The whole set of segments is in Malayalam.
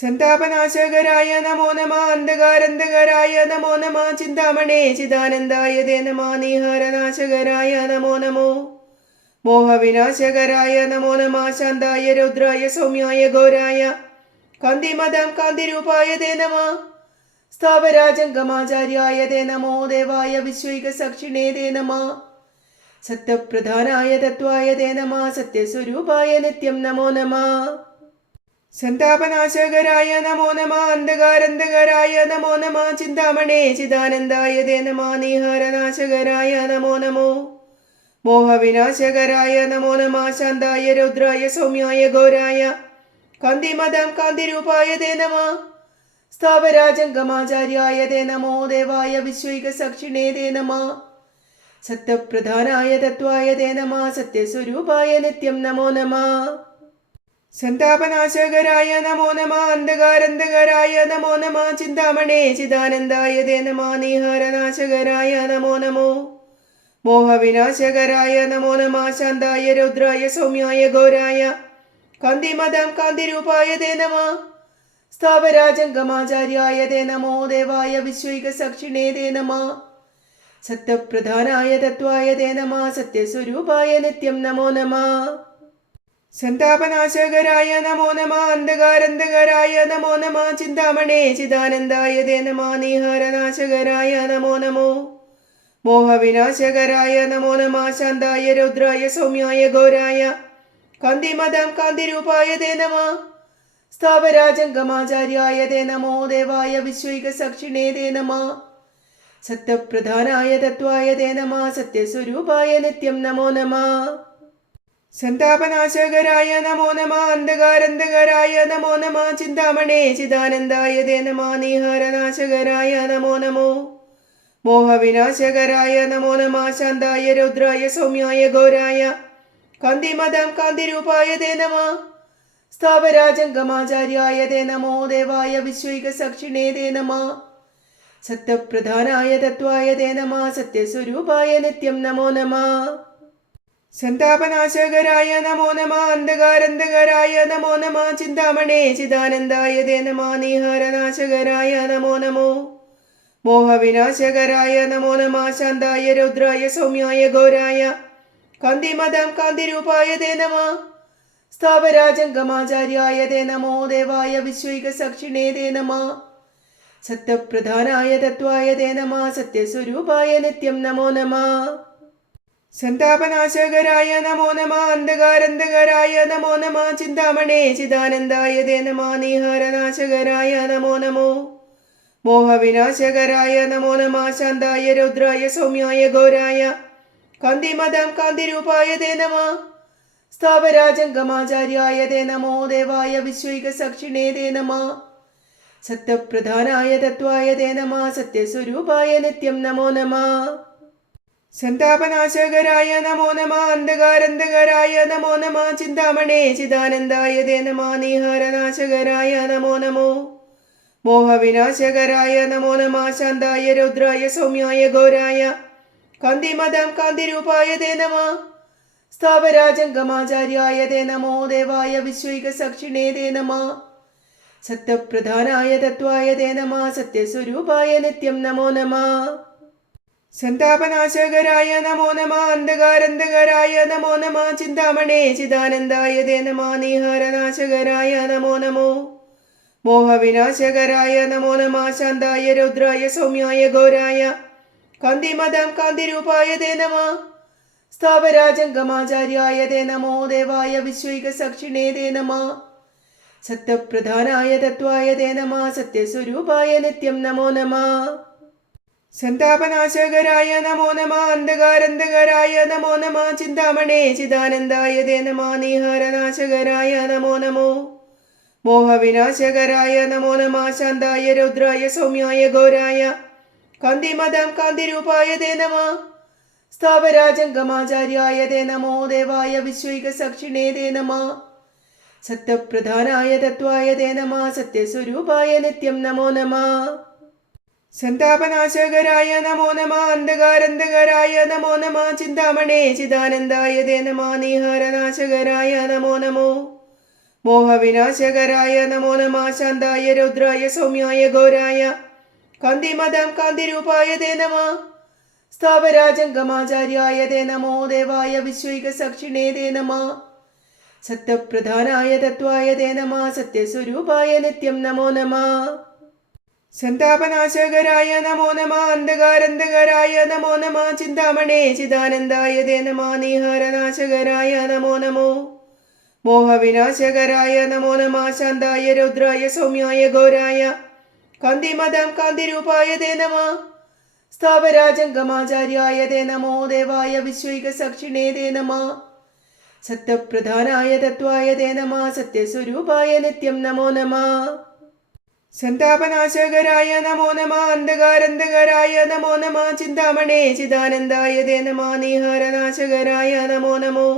സന്താപനാശകരായ നമോ നമ. അന്ധകാരന്ധകരായ നമോ നമ. ചിന്താമണേ ചിദാനന്ദായ തേ നമ. നീഹാരനാശകരായ നമോ നമോ. മോഹവിനാശകരായ നമോ നമ. ശാന്തായ രൗദ്രായ സൗമ്യായ ഘോരായ കാന്തിമദം കാന്തിരൂപായ തേ നമ. സ്ഥാവരാജംഗമാചാര്യായ തേ നമോ. ദേവായ വിശ്വൈക സാക്ഷിണേ തേ നമ. സത്യപ്രധാനായ തത്വായ തേ നമ. സത്യസ്വരൂപായ നിത്യം നമോ നമ. സന്താപനാശകരായ നമോ നമ. അന്ധകാരന്ധകരായ നമോ നമ. ചിന്താമണേ ചിദാനന്ദായ തേ നമ. നീഹാരനാശകരായ നമോ നമോ. മോഹവിനാശകരായ നമോ നമ. ശാന്തായ രൗദ്രായ സൗമ്യായ ഘോരായ കാന്തിമദം കാന്തിരൂപായ തേ നമ. സ്ഥാവരാജംഗമാചാര്യായ തേ നമോ. ദേവായ വിശ്വൈക സാക്ഷിണേ തേ നമ. സത്യപ്രധാനായ തത്വായ തേ നമ. സത്യസ്വരൂപായ നിത്യം നമോ നമ. സന്താപനാശകരായ നമോ നമ. അന്ധകാരന്ധകരായ നമോ നമ. ചിന്താമണേ ചിദാനന്ദായ തേ നമ. നീഹാരനാശകരായ നമോ നമോ. മോഹവിനാശകരായ നമോ നമ. ശാന്തായ രൗദ്രായ സൗമ്യായ ഘോരായ കാന്തിമദം കാന്തിരൂപായ തേ നമ. സ്ഥാവരാജംഗമാചാര്യായ തേ നമോ. ദേവായ വിശ്വൈക സാക്ഷിണേ തേ നമ. സത്യപ്രധാനായ തത്വായ തേ നമ. സത്യസ്വരൂപായ നിത്യം നമോ നമ. സന്താപനാശകരായ നമോ നമ. അന്ധകാരന്ധകരായ നമോ നമ. ചിന്താമണേ ചിദാനന്ദായ തേ നമ. നീഹാരനാശകരായ നമോ നമോ. മോഹവിനാശകരായ നമോ നമ. ശാന്തായ രൗദ്രായ സൗമ്യായ ഘോരായ കാന്തിമദം കാന്തിരൂപായ തേ നമ. സ്ഥാവരാജംഗമാചാര്യായ തേ നമോ. ദേവായ വിശ്വൈക സാക്ഷിണേ തേ നമ. സത്യപ്രധാനായ തത്വായ തേ നമ. സത്യസ്വരൂപായ നിത്യം നമോ നമ. സന്താപനാശകരായ നമോ നമ. അന്ധകാരന്ധകരായ നമോ നമ. ചിന്താമണേ ചിദാനന്ദായ തേ നമ. നീഹാരനാശകരായ നമോ നമോ. മോഹവിനാശകരായ നമോ നമ. ശാന്തായ രൗദ്രായ സൗമ്യായ ഘോരായ കാന്തിമദം കാന്തിരൂപായ തേ നമ. സ്ഥാവരാജംഗമാചാര്യായ തേ നമോ. ദേവായ വിശ്വൈക സാക്ഷിണേ തേ നമ. സത്യപ്രധാനായ തത്വായ തേ നമ. സത്യസ്വരൂപായ നിത്യം നമോ നമ. സന്താപനാശകരായ നമോ നമ. അന്ധകാരന്ധകരായ നമോ നമ. ചിന്താമണേ ചിദാനന്ദായ തേ നമ. നീഹാരനാശകരായ നമോ നമോ. മോഹവിനാശകരായ നമോ നമ. ശാന്തായ രൗദ്രായ സൗമ്യായ ഘോരായ കാന്തിമദം കാന്തിരൂപായ തേ നമ. സ്ഥാവരാജംഗമാചാര്യായ തേ നമോ. ദേവായ വിശ്വൈക സാക്ഷിണേ തേ നമ. സത്യപ്രധാനായ തത്വായ തേ നമ. സത്യസ്വരൂപായ നിത്യം നമോ നമ. സന്താപനാശകരായ നമോ നമ. അന്ധകാരന്ധകരായ നമോ നമ. ചിന്താമണേ ചിദാനന്ദായ തേ നമ. നീഹാരനാശകരായ നമോ നമോ. മോഹവിനാശകരായ നമോ നമ. ശാന്തായ രൗദ്രായ സൗമ്യായ ഘോരായ കാന്തിമദം കാന്തിരൂപായ തേ നമ. സ്ഥാവരാജംഗമാചാര്യായ തേ നമോ. ദേവായ വിശ്വൈക സാക്ഷിണേ തേ നമ. സത്യപ്രധാനായ തത്വായ തേ നമ. സത്യസ്വരൂപായ നിത്യം നമോ നമ. സന്താപനാശകരായ നമോ നമ. അന്ധകാരന്ധകരായ നമോ നമ. ചിന്താമണേ ചിദാനന്ദായ തേ നമ. നീഹാരനാശകരായ നമോ നമോ. മോഹവിനാശകരായ നമോ നമ. ശാന്തായ രൗദ്രായ സൗമ്യായ ഘോരായ കാന്തിമദം കാന്തിരൂപായ തേ നമ. സ്ഥാവരാജംഗമാചാര്യായ തേ നമോ. ദേവായ വിശ്വൈക സാക്ഷിണേ തേ നമ. സത്യപ്രധാനായ തത്വായ തേ നമ. സത്യസ്വരൂപായ നിത്യം നമോ നമ. സന്താപനാശകരായ നമോ നമ. അന്ധകാരന്ധകരായ നമോ നമ. ചിന്താമണേ ചിദാനന്ദായ തേ നമ. നീഹാരനാശകരായ നമോ നമോ. മോഹവിനാശകരായ നമോ നമ. ശാന്തായ രൗദ്രായ സൗമ്യായ ഘോരായ കാന്തിമദം കാന്തിരൂപായ തേ നമ. സ്ഥാവരാജംഗമാചാര്യായ തേ നമോ. ദേവായ വിശ്വൈക സാക്ഷിണേ തേ നമ. സത്യപ്രധാനായ തത്വായ തേ നമ. സത്യസ്വരൂപായ നിത്യം നമോ നമ. സന്താപനാശകരായ നമോ നമ. അന്ധകാരന്ധകരായ നമോ നമ. ചിന്താമണേ ചിദാനന്ദായ തേ നമ. നീഹാരനാശകരായ നമോ നമോ. മോഹവിനാശകരായ നമോ നമ. ശാന്തായ രൗദ്രായ സൗമ്യായ ഘോരായ കാന്തിമദം കാന്തിരൂപായ തേ നമ. സ്ഥാവരാജംഗമാചാര്യായ തേ നമോ. ദേവായ വിശ്വൈക സാക്ഷിണേ തേ നമ. സത്യപ്രധാനായ തത്വായ തേ നമ. സത്യസ്വരൂപായ നിത്യം നമോ നമ. സന്താപനാശകരായ നമോ നമ. അന്ധകാരന്ധകരായ നമോ നമ. ചിന്താമണേ ചിദാനന്ദായ തേ നമ. നീഹാരനാശകരായ നമോ നമോ. മോഹവിനാശകരായ നമോ നമഃ ശാന്തായ രൗദ്രായ സൗമ്യായ ഘോരായ കാന്തിമദം കാന്തിരൂപായ തേ നമഃ സ്ഥാവരാജംഗമാചാര്യായ തേ നമോ ദേവായ വിശ്വൈക സാക്ഷിണേ തേ നമഃ സത്യപ്രധാനായ തത്വായ തേ നമഃ സത്യസ്വരൂപായ നിത്യം നമോ നമഃ സന്താപനാശകരായ നമോ നമഃ അന്ധകാരന്ധകരായ നമോ നമഃ ചിന്താമണേ ചിദാനന്ദായ തേ നമഃ നീഹാരനാശകരായ നമോ നമോ മോഹവിനാശകരായ നമോ നമഃ ശാന്തായ രൗദ്രായ സൗമ്യായ ഘോരായ കാന്തിമദം കാന്തിരൂപായ തേ നമഃ സ്ഥാവരാജംഗമാചാര്യായ തേ നമോ ദേവായ വിശ്വൈക സാക്ഷിണേ തേ നമഃ സത്യപ്രധാനായ തത്വായ തേ നമഃ സത്യസ്വരൂപായ നിത്യം നമോ നമഃ സന്താപനാശകരായ നമോ നമഃ അന്ധകാരന്ധകരായ നമോ നമഃ ചിന്താമണേ ചിദാനന്ദായ തേ നമഃ നീഹാരനാശകരായ നമോ നമോ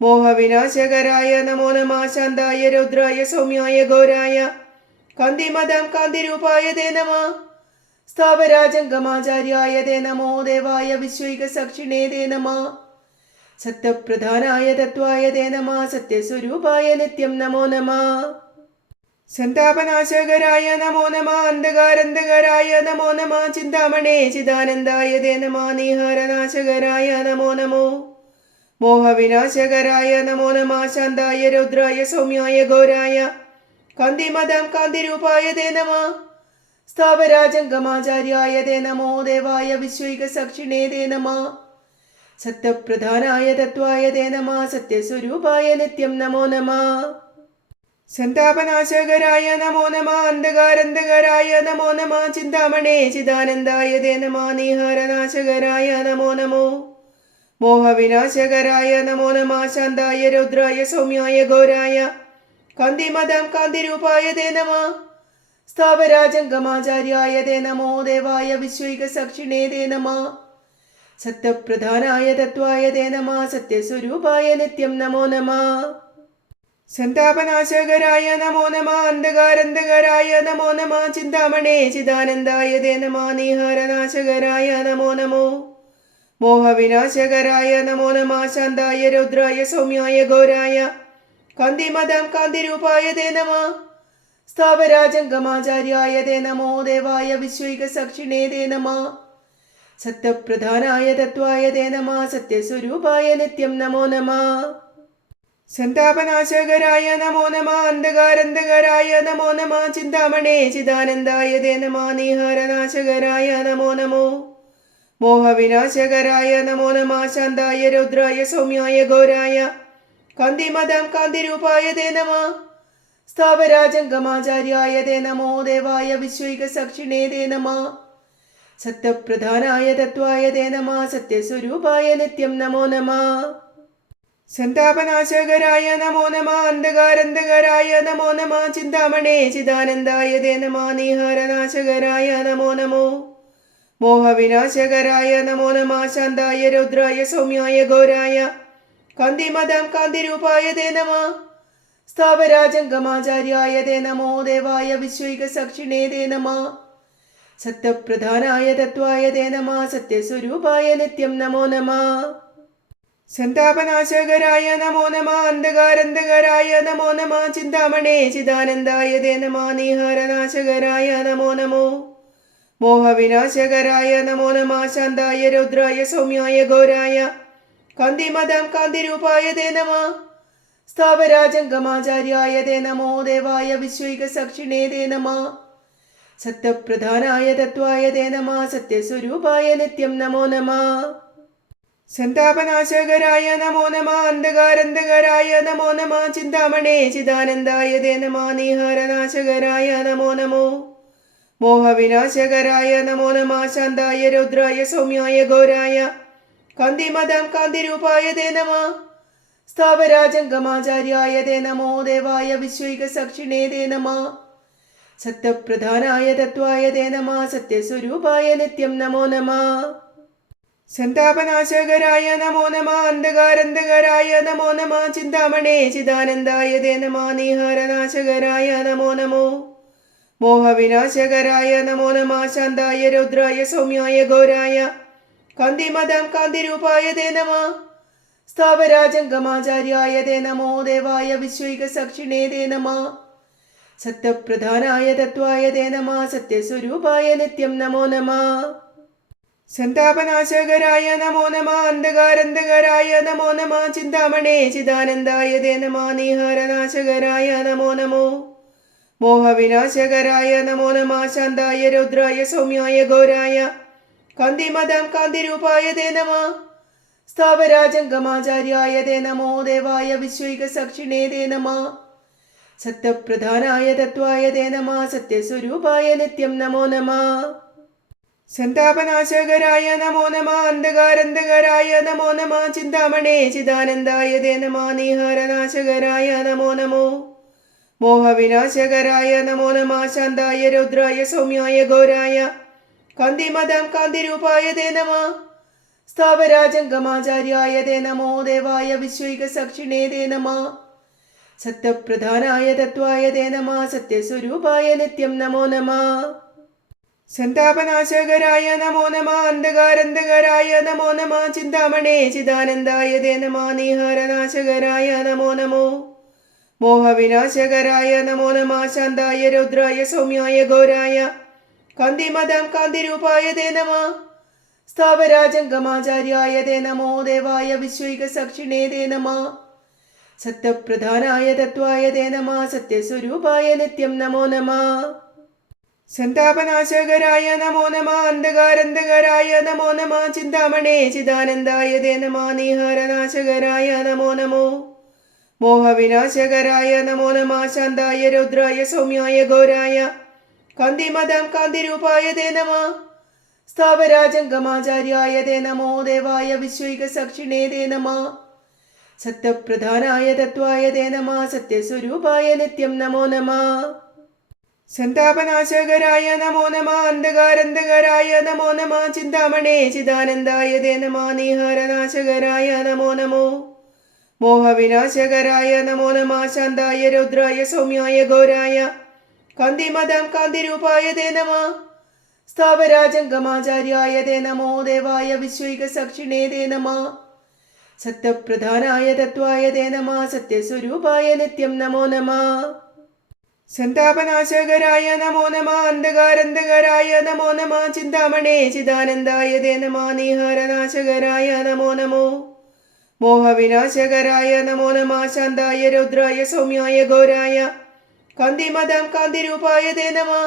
മോഹവിനാശകരായ നമോ നമഃ ശാന്തായ രൗദ്രായ സൗമ്യായ ഘോരായ കാന്തിമദം കാന്തിരൂപായ തേ നമഃ സ്ഥാവരാജംഗമാചാര്യായ തേ നമോ ദേവായ വിശ്വൈക സാക്ഷിണേ തേ നമഃ സത്യപ്രധാനായ തത്വായ തേ നമഃ സത്യസ്വരൂപായ നിത്യം നമോ നമഃ സന്താപനാശകരായ നമോ നമഃ അന്ധകാരന്ധകരായ നമോ നമഃ ചിന്താമണേ ചിദാനന്ദായ തേ നമഃ നീഹാരനാശകരായ നമോ നമോ മോഹവിനാശകരായ നമോ നമഃ ശാന്തായ രൗദ്രായ സൗമ്യായ ഘോരായ കാന്തിമദം കാന്തിരൂപായ തേ നമഃ സ്ഥാവരാജംഗമാചാര്യായ തേ നമോ ദേവായ വിശ്വൈക സാക്ഷിണേ തേ നമഃ സത്യപ്രധാനായ തത്വായ തേ നമഃ സത്യസ്വരൂപായ നിത്യം നമോ നമഃ സന്താപനാശകരായ നമോ നമഃ അന്ധകാരന്ധകരായ നമോ നമഃ ചിന്താമണേ ചിദാനന്ദായ തേ നമഃ നീഹാരനാശകരായ നമോ നമോ മോഹവിനാശകരായ നമോ നമഃ ശാന്തായ രൗദ്രായ സൗമ്യായ ഘോരായ കാന്തിമദം കാന്തിരൂപായ തേ നമഃ സ്ഥാവരാജംഗമാചാര്യായ തേ നമോ ദേവായ വിശ്വൈക സാക്ഷിണേ തേ നമഃ സത്യപ്രധാനായ തത്വായ തേ നമഃ സത്യസ്വരൂപായ നിത്യം നമോ നമഃ സന്താപനാശകരായ നമോ നമഃ അന്ധകാരന്ധകരായ നമോ നമഃ ചിന്താമണേ ചിദാനന്ദായ തേ നമഃ നീഹാരനാശകരായ നമോ നമോ മോഹവിനാശകരായ നമോ നമഃ ശാന്തായ രൗദ്രായ സൗമ്യായ ഘോരായ കാന്തിമദം കാന്തിരൂപായ തേ നമഃ സ്ഥാവരാജംഗമാചാര്യായ തേ നമോ ദേവായ വിശ്വൈക സാക്ഷിണേ തേ നമഃ സത്യപ്രധാനായ തത്വായ തേ നമഃ സത്യസ്വരൂപായ നിത്യം നമോ നമഃ സന്താപനാശകരായ നമോ നമഃ അന്ധകാരന്ധകരായ നമോ നമഃ ചിന്താമണേ ചിദാനന്ദായ തേ നമഃ നീഹാരനാശകരായ നമോ നമോ മോഹവിനാശകരായ നമോ നമഃ ശാന്തായ രൗദ്രായ സൗമ്യായ ഘോരായ കാന്തിമദം കാന്തിരൂപായ തേ നമഃ സ്ഥാവരാജംഗമാചാര്യായ തേ നമോ ദേവായ വിശ്വൈക സാക്ഷിണേ തേ നമഃ സത്യപ്രധാനായ തത്വായ തേ നമഃ സത്യസ്വരൂപായ നിത്യം നമോ നമഃ സന്താപനാശകരായ നമോ നമഃ അന്ധകാരന്ധകരായ നമോ നമഃ ചിന്താമണേ ചിദാനന്ദായ തേ നമഃ നീഹാരനാശകരായ നമോ നമോ മോഹവിനാശകരായ നമോ നമഃ ശാന്തായ രൗദ്രായ സൗമ്യായ ഘോരായ കാന്തിമദം കാന്തിരൂപായ തേ നമഃ സ്ഥാവരാജംഗമാചാര്യായ തേ നമോ ദേവായ വിശ്വൈക സാക്ഷിണേ തേ നമഃ സത്യപ്രധാനായ തത്വായ തേ നമഃ സത്യസ്വരൂപായ നിത്യം നമോ നമഃ സന്താപനാശകരായ നമോ നമഃ അന്ധകാരന്ധകരായ നമോ നമഃ ചിന്താമണേ ചിദാനന്ദായ തേ നമഃ നീഹാരനാശകരായ നമോ നമോ മോഹവിനാശകരായ നമോ നമഃ ശാന്തായ രൗദ്രായ സൗമ്യായ ഘോരായ കാന്തിമദം കാന്തിരൂപായ തേ നമഃ സ്ഥാവരാജംഗമാചാര്യായ തേ നമോ ദേവായ വിശ്വൈക സാക്ഷിണേ തേ നമഃ സത്യപ്രധാനായ തത്വായ തേ നമഃ സത്യസ്വരൂപായ നിത്യം നമോ നമഃ സന്താപനാശകരായ നമോ നമഃ അന്ധകാരന്ധകരായ നമോ നമഃ ചിന്താമണേ ചിദാനന്ദായ തേ നമഃ നീഹാരനാശകരായ നമോ നമോ മോഹവിനാശകരായ നമോ നമഃ ശാന്തായ രൗദ്രായ സൗമ്യായ ഘോരായ കാന്തിമദം കാന്തിരൂപായ തേ നമഃ സ്ഥാവരാജംഗമാചാര്യായ തേ നമോ ദേവായ വിശ്വൈക സാക്ഷിണേ തേ നമഃ സത്യപ്രധാനായ തത്വായ തേ നമഃ സത്യസ്വരൂപായ നിത്യം നമോ നമഃ സന്താപനാശകരായ നമോ നമഃ അന്ധകാരന്ധകരായ നമോ നമഃ ചിന്താമണേ ചിദാനന്ദായ തേ നമഃ നീഹാരനാശകരായ നമോ നമോ മോഹവിനാശകരായ നമോ നമഃ ശാന്തായ രൗദ്രായ സൗമ്യായ ഘോരായ കാന്തിമദം കാന്തിരൂപായ തേ നമഃ സ്ഥാവരാജംഗമാചാര്യായ തേ നമോ ദേവായ വിശ്വൈകസാക്ഷിണേ തേ നമഃ സത്യപ്രധാനായ തത്വായ തേ നമഃ സത്യസ്വരൂപായ നിത്യം നമോ നമഃ സന്താപനാശകരായ നമോ നമഃ അന്ധകാരന്ധകരായ നമോ നമഃ ചിന്താമണേ ചിദാനന്ദായ തേ നമഃ നീഹാരനാശകരായ നമോ നമോ മോഹവിനാശകരായ നമോ നമഃ ശാന്തായ രൗദ്രായ സൗമ്യായ ഘോരായ കാന്തിമദം കാന്തിരൂപായ തേ നമഃ സ്ഥാവരാജംഗമാചാര്യായ തേ നമോ ദേവായ വിശ്വൈകസാക്ഷിണേ തേ നമഃ സത്യപ്രധാനായ തത്വായ തേ നമഃ സത്യസ്വരൂപായ നിത്യം നമോ നമഃ സന്താപനാശകരായ നമോ നമഃ അന്ധകാരന്ധകരായ നമോ നമഃ ചിന്താമണേ ചിദാനന്ദായ തേ നമഃ നീഹാരനാശകരായ നമോ നമോ മോഹവിനാശകരായ നമോ നമഃ ശാന്തായ രൗദ്രായ സൗമ്യായ ഘോരായ കാന്തിമദം കാന്തിരൂപായ തേ നമഃ സ്ഥാവരാജംഗമാചാര്യായ തേ നമോ ദേവായ വിശ്വൈകസാക്ഷിണേ തേ നമഃ സത്യപ്രധാനായ തത്വായ തേ നമഃ സത്യസ്വരൂപായ നിത്യം നമോ നമഃ സന്താപനാശകരായ നമോ നമഃ അന്ധകാരന്ധകരായ നമോ നമഃ ചിന്താമണേ ചിദാനന്ദായ തേ നമഃ നീഹാരനാശകരായ നമോ നമോ മോഹവിനാശകരായ നമോ നമഃ ശാന്തായ രൗദ്രായ സൗമ്യായ ഘോരായ കാന്തിമദം കാന്തിരൂപായ തേ നമഃ സ്ഥാവരാജംഗമാചാര്യായ തേ നമോ ദേവായ വിശ്വൈകസാക്ഷിണേ തേ നമഃ സത്യപ്രധാനായ തത്വായ തേ നമഃ സത്യസ്വരൂപായ നിത്യം നമോ നമഃ സന്താപനാശകരായ നമോ നമഃ അന്ധകാരന്ധകരായ നമോ നമഃ ചിന്താമണേ ചിദാനന്ദായ തേ നമഃ നീഹാരനാശകരായ നമോ നമോ മോഹവിനാശകരായ നമോ നമഃ ശാന്തായ രൗദ്രായ സൗമ്യായ ഘോരായ കാന്തിമദം കാന്തിരൂപായ തേ നമഃ സ്ഥാവരാജംഗമാചാര്യായ തേ നമോ ദേവായ വിശ്വൈകസാക്ഷിണേ തേ നമഃ സത്യപ്രധാനായ തത്വായ തേ നമഃ സത്യസ്വരൂപായ നിത്യം നമോ നമഃ സന്താപനാശകരായ നമോ നമഃ അന്ധകാരന്ധകരായ നമോ നമഃ ചിന്താമണേ ചിദാനന്ദായ തേ നമഃ നീഹാരനാശകരായ നമോ നമോ മോഹവിനാശകരായ നമോ നമഃ ശാന്തായ രൗദ്രായ സൗമ്യായ ഘോരായ കാന്തിമദം കാന്തിരൂപായ തേ നമഃ സ്ഥാവരാജംഗമാചാര്യായ തേ നമോ ദേവായ വിശ്വൈകസാക്ഷിണേ തേ നമഃ സത്യപ്രധാനായ തത്വായ തേ നമഃ സത്യസ്വരൂപായ നിത്യം നമോ നമഃ സന്താപനാശകരായ നമോ നമഃ അന്ധകാരന്ധകരായ നമോ നമഃ ചിന്താമണേ ചിദാനന്ദായ തേ നമഃ നീഹാരനാശകരായ നമോ നമോ മോഹവിനാശകരായ നമോ നമഃ ശാന്തായ രൗദ്രായ സൗമ്യായ ഘോരായ കാന്തിമദം കാന്തിരൂപായ തേ നമഃ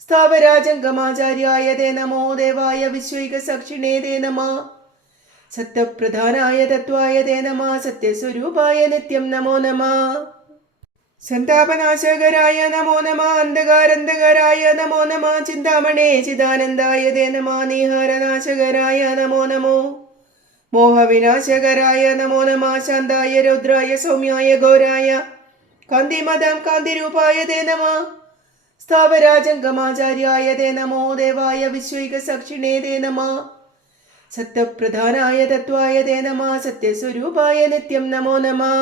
സ്ഥാവരാജംഗമാചാര്യായ തേ നമോ ദേവായ വിശ്വൈകസാക്ഷിണേ തേ നമഃ സത്യപ്രധാനായ തത്വായ തേ നമഃ സത്യസ്വരൂപായ നിത്യം നമോ നമഃ സന്താപനാശകരായ നമോ നമഃ അന്ധകാരന്ധകരായ നമോ നമഃ ചിന്താമണേ ചിദാനന്ദായ തേ നമഃ നീഹാരനാശകരായ നമോ നമോ മോഹവിനാശകരായ നമോ നമഃ ശാന്തായ രൗദ്രായ സൗമ്യായ ഘോരായ കാന്തിമദം കാന്തിരൂപായ തേ നമഃ സ്ഥാവരാജംഗമാചാര്യായ തേ നമോ ദേവായ വിശ്വൈകസാക്ഷിണേ തേ നമഃ സത്യപ്രധാനായ തത്വായ തേ നമഃ സത്യസ്വരൂപായ നിത്യം നമോ നമഃ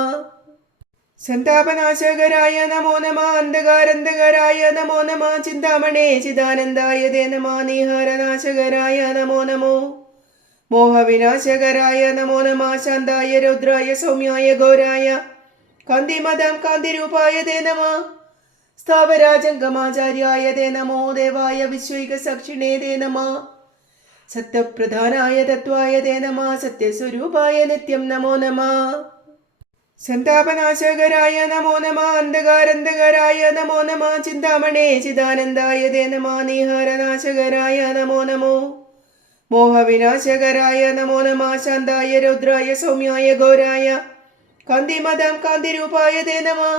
സന്താപനാശകരായ നമോ നമഃ അന്ധകാരന്ധകരായ നമോ നമഃ ചിന്താമണേ ചിദാനന്ദായ തേ നമഃ നീഹാരനാശകരായ നമോ നമോ മോഹവിനാശകരായ നമോ നമഃ ശാന്തായ രൗദ്രായ സൗമ്യായ ഘോരായ കാന്തിമദം കാന്തിരൂപായ തേ നമഃ സ്ഥാവരാജംഗമാചാര്യായ തേ നമോ ദേവായ വിശ്വൈകസാക്ഷിണേ തേ നമഃ സത്യപ്രധാനായ തത്വായ തേ നമഃ സത്യസ്വരൂപായ നിത്യം നമോ നമഃ സന്താപനാശകരായ നമോ നമഃ അന്ധകാരന്ധകരായ നമോ നമഃ ചിന്താമണേ ചിദാനന്ദായ തേ നമഃ നീഹാരനാശകരായ നമോ നമോ മോഹവിനാശകരായ നമോ നമഃ ശാന്തായ രൗദ്രായ സൗമ്യായ ഘോരായ കാന്തിമദം കാന്തിരൂപായ തേ നമഃ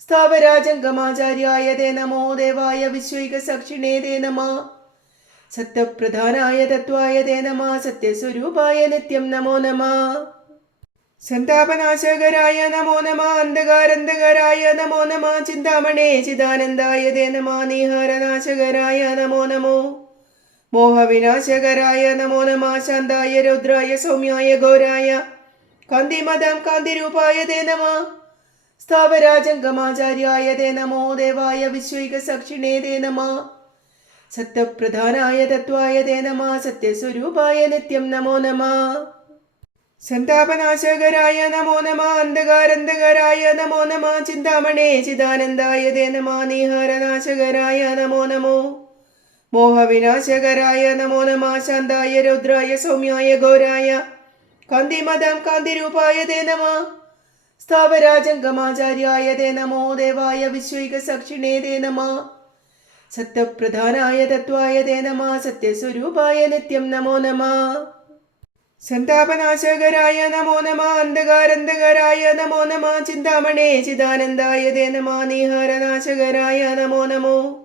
സ്ഥാവരാജംഗമാചാര്യായ തേ നമോ ദേവായ വിശ്വൈകസാക്ഷിണേ തേ നമഃ സത്യപ്രധാനായ തത്വായ തേ നമഃ സത്യസ്വരൂപായ നിത്യം നമോ നമഃ സന്താപനാശകരായ നമോ നമഃ അന്ധകാരന്ധകരായ നമോ നമഃ ചിന്താമണേ ചിദാനന്ദായ തേ നമഃ നീഹാരനാശകരായ നമോ നമോ മോഹവിനാശകരായ നമോ നമഃ ശാന്തായ രൗദ്രായ സൗമ്യായ ഘോരായ കാന്തിമദം കാന്തിരൂപായ തേ നമഃ സ്ഥാവരാജംഗമാചാര്യായ തേ നമോ ദേവായ വിശ്വൈകസാക്ഷിണേ തേ നമഃ സത്യപ്രധാനായ തത്വായ തേ നമഃ സത്യസ്വരൂപായ നിത്യം നമോ നമഃ സന്താപനാശകരായ നമോ നമ. അന്ധകാരന്ധകരായ നമോ നമ. ചിന്താമണേ ചിദാനന്ദായ തേ നമ. നീഹാരനാശകരായ നമോ നമോ. മോഹവിനാശകരായ നമോ നമ. ശാന്തായ രൗദ്രായ സൗമ്യായ ഘോരായ കാന്തിമദം കാന്തിരൂപായ തേ നമ. സ്ഥാവരാജംഗമാചാര്യായ തേ നമോ. ദേവായ വിശ്വൈക സാക്ഷിണേ തേ നമ. സത്യപ്രധാനായ തത്വായ തേ നമ. സത്യസ്വരൂപായ നിത്യം നമോ നമ. സന്താപനാശകരായ നമോ നമ. അന്ധകാരന്ധകരായ നമോ നമ. ചിന്താമണേ ചിദാനന്ദായ തേ നമ. നീഹാരനാശകരായ നമോ നമോ.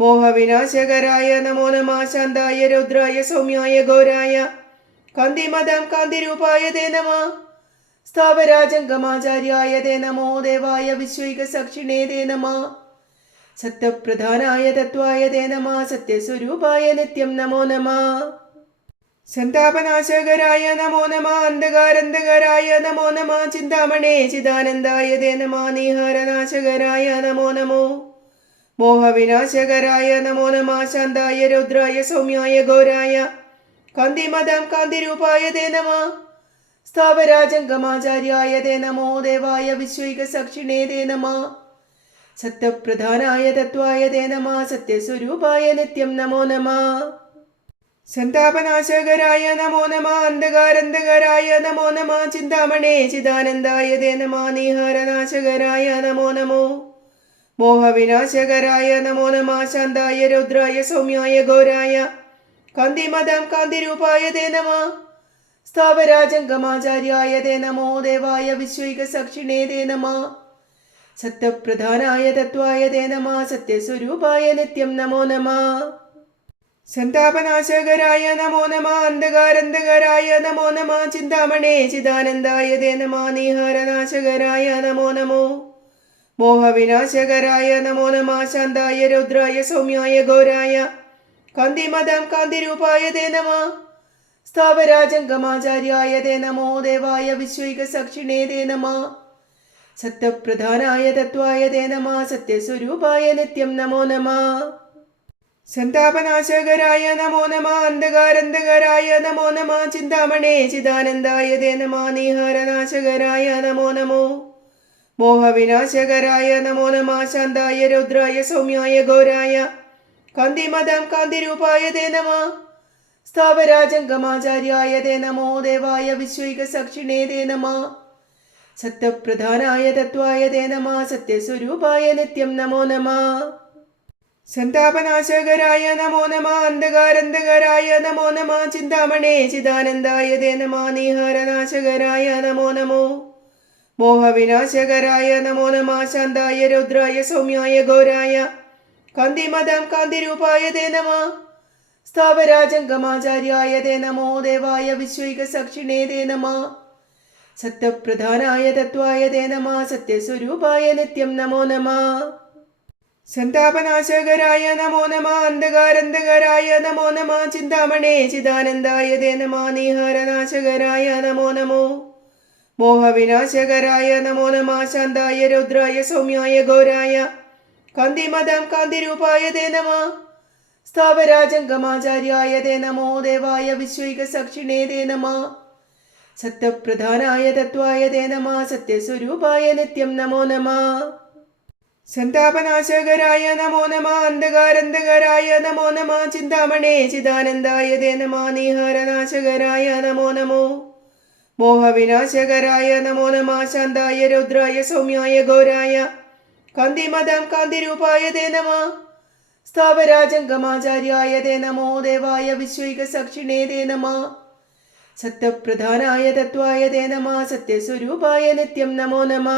മോഹവിനാശകരായ നമോ നമ. ശാന്തായ രൗദ്രായ സൗമ്യായ ഘോരായ കാന്തിമദം കാന്തിരൂപായ തേ നമ. സ്ഥാവരാജംഗമാചാര്യായ തേ നമോ. ദേവായ വിശ്വൈക സാക്ഷിണേ തേ നമ. സത്യപ്രധാനായ തത്വായ തേ നമ. സത്യസ്വരൂപായ നിത്യം നമോ നമ. സന്താപനാശകരായ നമോ നമ. അന്ധകാരന്ധകരായ നമോ നമ. ചിന്താമണേ ചിദാനന്ദായ തേ നമ. നീഹാരനാശകരായ നമോ നമോ. മോഹവിനാശകരായ നമോ നമ. ശാന്തായ രൗദ്രായ സൗമ്യായ ഘോരായ കാന്തിമദം കാന്തിരൂപായ തേ നമ. സ്ഥാവരാജംഗമാചാര്യായ തേ നമോ. ദേവായ വിശ്വൈക സാക്ഷിണേ തേ നമ. സത്യപ്രധാനായ തത്വായ തേ നമ. സത്യസ്വരൂപായ നിത്യം നമോ നമ. സന്താപനാശകരായ നമോ നമ. അന്ധകാരന്ധകരായ നമോ നമ. ചിന്താമണേ ചിദാനന്ദായ തേ നമ. നീഹാരനാശകരായ നമോ നമോ. മോഹവിനാശകരായ നമോ നമ. ശാന്തായ രൗദ്രായ സൗമ്യായ ഘോരായ കാന്തിമദം കാന്തിരൂപായ തേ നമ. സ്ഥാവരാജംഗമാചാര്യായ തേ നമോ. ദേവായ വിശ്വൈക സാക്ഷിണേ തേ നമ. സത്യപ്രധാനായ തത്വായ തേ നമ. സത്യസ്വരൂപായ നിത്യം നമോ നമ. സന്താപനാശകരായ നമോ നമ. അന്ധകാരന്ധകരായ നമോ നമ. ചിന്താമണേ ചിദാനന്ദായ തേ നമ. നീഹാരനാശകരായ നമോ നമോ. മോഹവിനാശകരായ നമോ നമ. ശാന്തായ രൗദ്രായ സൗമ്യായ ഘോരായ കാന്തിമദം കാന്തിരൂപായ തേ നമ. സ്ഥാവരാജംഗമാചാര്യായ തേ നമോ. ദേവായ വിശ്വൈക സാക്ഷിണേ തേ നമ. സത്യപ്രധാനായ തത്വായ തേ നമ. സത്യസ്വരൂപായ നിത്യം നമോ നമ. സന്താപനാശകരായ നമോ നമ. അന്ധകാരന്ധകരായ നമോ നമ. ചിന്താമണേ ചിദാനന്ദായ തേ നമ. നീഹാരനാശകരായ നമോ നമോ. മോഹവിനാശകരായ നമോ നമ. ശാന്തായ രൗദ്രായ സൗമ്യായ ഘോരായ കാന്തിമദം കാന്തിരൂപായ തേ നമ. സ്ഥാവരാജംഗമാചാര്യായ തേ നമോ. ദേവായ വിശ്വൈക സാക്ഷിണേ തേ നമ. സത്യപ്രധാനായ തത്വായ തേ നമ. സത്യസ്വരൂപായ നിത്യം നമോ നമ. സന്താപനാശകരായ നമോ നമ. അന്ധകാരന്ധകരായ നമോ നമ. ചിന്താമണേ ചിദാനന്ദായ തേ നമ. നീഹാരനാശകരായ നമോ നമോ. മോഹവിനാശകരായ നമോ നമ. ശാന്തായ രൗദ്രായ സൗമ്യായ ഘോരായ കാന്തിമദം കാന്തിരൂപായ തേ നമ. സ്ഥാവരാജംഗമാചാര്യായ തേ നമോ. ദേവായ വിശ്വൈക സാക്ഷിണേ തേ നമ. സത്യപ്രധാനായ തത്വായ തേ നമ. സത്യസ്വരൂപായ നിത്യം നമോ നമ. സന്താപനാശകരായ നമോ നമ. അന്ധകാരന്ധകരായ നമോ നമ. ചിന്താമണേ ചിദാനന്ദായ തേ നമ. നീഹാരനാശകരായ നമോ നമോ. മോഹവിനാശകരായ നമോ നമ. ശാന്തായ രൗദ്രായ സൗമ്യായ ഘോരായ കാന്തിമദം കാന്തിരൂപായ തേ നമ. സ്ഥാവരാജംഗമാചാര്യായ തേ നമോ. ദേവായ വിശ്വൈക സാക്ഷിണേ തേ നമ. സത്യപ്രധാനായ തത്വായ തേ നമ. സത്യസ്വരൂപായ നിത്യം നമോ നമ. സന്താപനാശകരായ നമോ നമ. അന്ധകാരന്ധകരായ നമോ നമ. ചിന്താമണേ ചിദാനന്ദായ തേ നമ. നീഹാരനാശകരായ നമോ നമോ. മോഹവിനാശകരായ നമോ നമ. ശാന്തായ രൗദ്രായ സൗമ്യായ ഘോരായ കാന്തിമദം കാന്തിരൂപായ തേ നമ. സ്ഥാവരാജംഗമാചാര്യായ തേ നമോ. ദേവായ വിശ്വൈക സാക്ഷിണേ തേ നമ. സത്യപ്രധാനായ തത്വായ തേ നമ. സത്യസ്വരൂപായ നിത്യം നമോ നമ.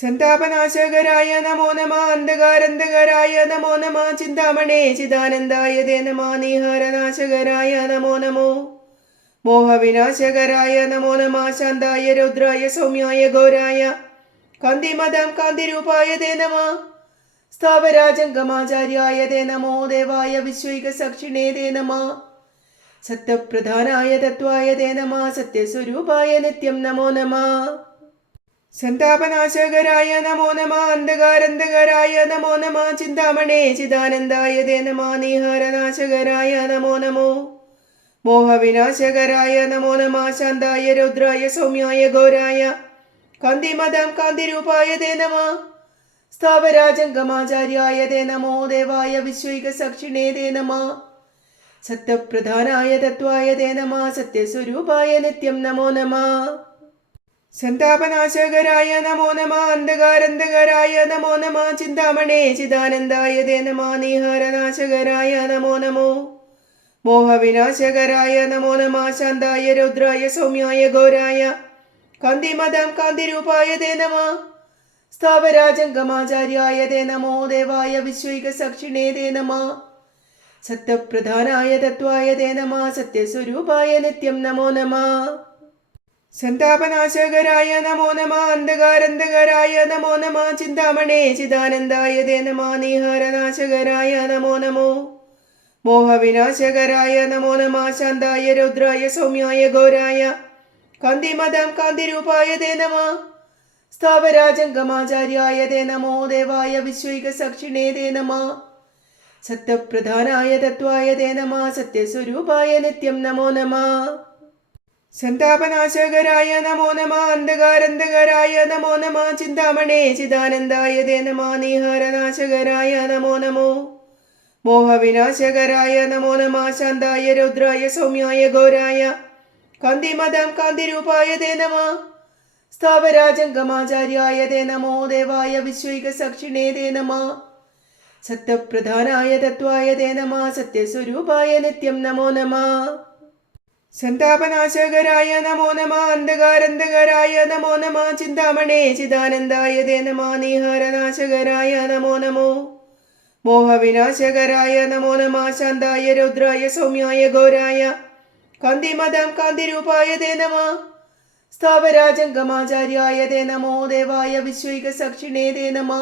സന്താപനാശകരായ നമോ നമ. അന്ധകാരന്ധകരായ നമോ നമ. ചിന്താമണേ ചിദാനന്ദായ തേ നമ. നീഹാരനാശകരായ നമോ നമോ. മോഹവിനാശകരായ നമോ നമ. ശാന്തായ രൗദ്രായ സൗമ്യായ ഘോരായ കാന്തിമദം കാന്തിരൂപായ തേ നമ. സ്ഥാവരാജംഗമാചാര്യായ തേ നമോ. ദേവായ വിശ്വൈക സാക്ഷിണേ തേ നമ. സത്യപ്രധാനായ തത്വായ തേ നമ. സത്യസ്വരൂപായ നിത്യം നമോ നമ. സന്താപനാശകരായ നമോ നമ. അന്ധകാരന്ധകരായ നമോ നമ. ചിന്താമണേ ചിദാനന്ദായ തേ നമ. നീഹാരനാശകരായ നമോ നമോ. മോഹവിനാശകരായ നമോ നമ ശാന്തായ രൗദ്രായ സൗമ്യായ ഘോരായ കാന്തിമദം കാന്തിരൂപായ തേ നമ സ്ഥാവരാജംഗമാചാര്യായ തേ നമോ ദേവായ വിശ്വൈക സാക്ഷിണേ തേ നമ സത്യപ്രധാനായ തത്വായ തേ നമ സത്യസ്വരൂപായ നിത്യം നമോ നമ സന്താപനാശകരായ നമോ നമ അന്ധകാരന്ധകരായ നമോ നമ ചിന്താമണേ ചിദാനന്ദായ തേ നമ നീഹാരനാശകരായ നമോ നമോ മോഹവിനാശകരായ നമോ നമ ശാന്തായ രൗദ്രായ സൗമ്യായ ഘോരായ കാന്തിമദം കാന്തിരൂപായ തേ നമ സ്ഥാവരാജംഗമാചാര്യായ തേ നമോ ദേവായ വിശ്വൈക സാക്ഷിണേ തേ നമ സത്യപ്രധാനായ തത്വായ തേ നമ സത്യസ്വരൂപായ നിത്യം നമോ നമ സന്താപനാശകരായ നമോ നമ അന്ധകാരന്ധകരായ നമോ നമ ചിന്താമണേ ചിദാനന്ദായ തേ നമ നീഹാരനാശകരായ നമോ നമോ മോഹവിനാശകരായ നമോ നമ ശാന്തായ രൗദ്രായ സൗമ്യായ ഘോരായ കാന്തിമദം കാന്തിരൂപായ തേ നമ സ്ഥാവരാജംഗമാചാര്യായ തേ നമോ ദേവായ വിശ്വൈക സാക്ഷിണേ തേ നമ സത്യപ്രധാനായ തത്വായ തേ നമ സത്യസ്വരൂപായ നിത്യം നമോ നമ സന്താപനാശകരായ നമോ നമ അന്ധകാരന്ധകരായ നമോ നമ ചിന്താമണേ ചിദാനന്ദായ തേ നമ നീഹാരനാശകരായ നമോ നമോ മോഹവിനാശകരായ നമോ നമ ശാന്തായ രൗദ്രായ സൗമ്യായ ഘോരായ കാന്തിമദം കാന്തിരൂപായ തേ നമ സ്ഥാവരാജംഗമാചാര്യായ തേ നമോ ദേവായ വിശ്വൈക സാക്ഷിണേ തേ നമ സത്യപ്രധാനായ തത്വായ തേ നമ സത്യസ്വരൂപായ നിത്യം നമോ നമ സന്താപനാശകരായ നമോ നമ അന്ധകാരന്ധകരായ നമോ നമ ചിന്താമണേ ചിദാനന്ദായ തേ നമ നീഹാരനാശകരായ നമോ നമോ മോഹവിനാശകരായ നമോ നമ ശാന്തായ രൗദ്രായ സൗമ്യായ ഘോരായ കാന്തിമദം കാന്തിരൂപായ തേ നമ സ്ഥാവരാജംഗമാചാര്യായ തേ നമോ ദേവായ വിശ്വൈക സാക്ഷിണേ തേ നമ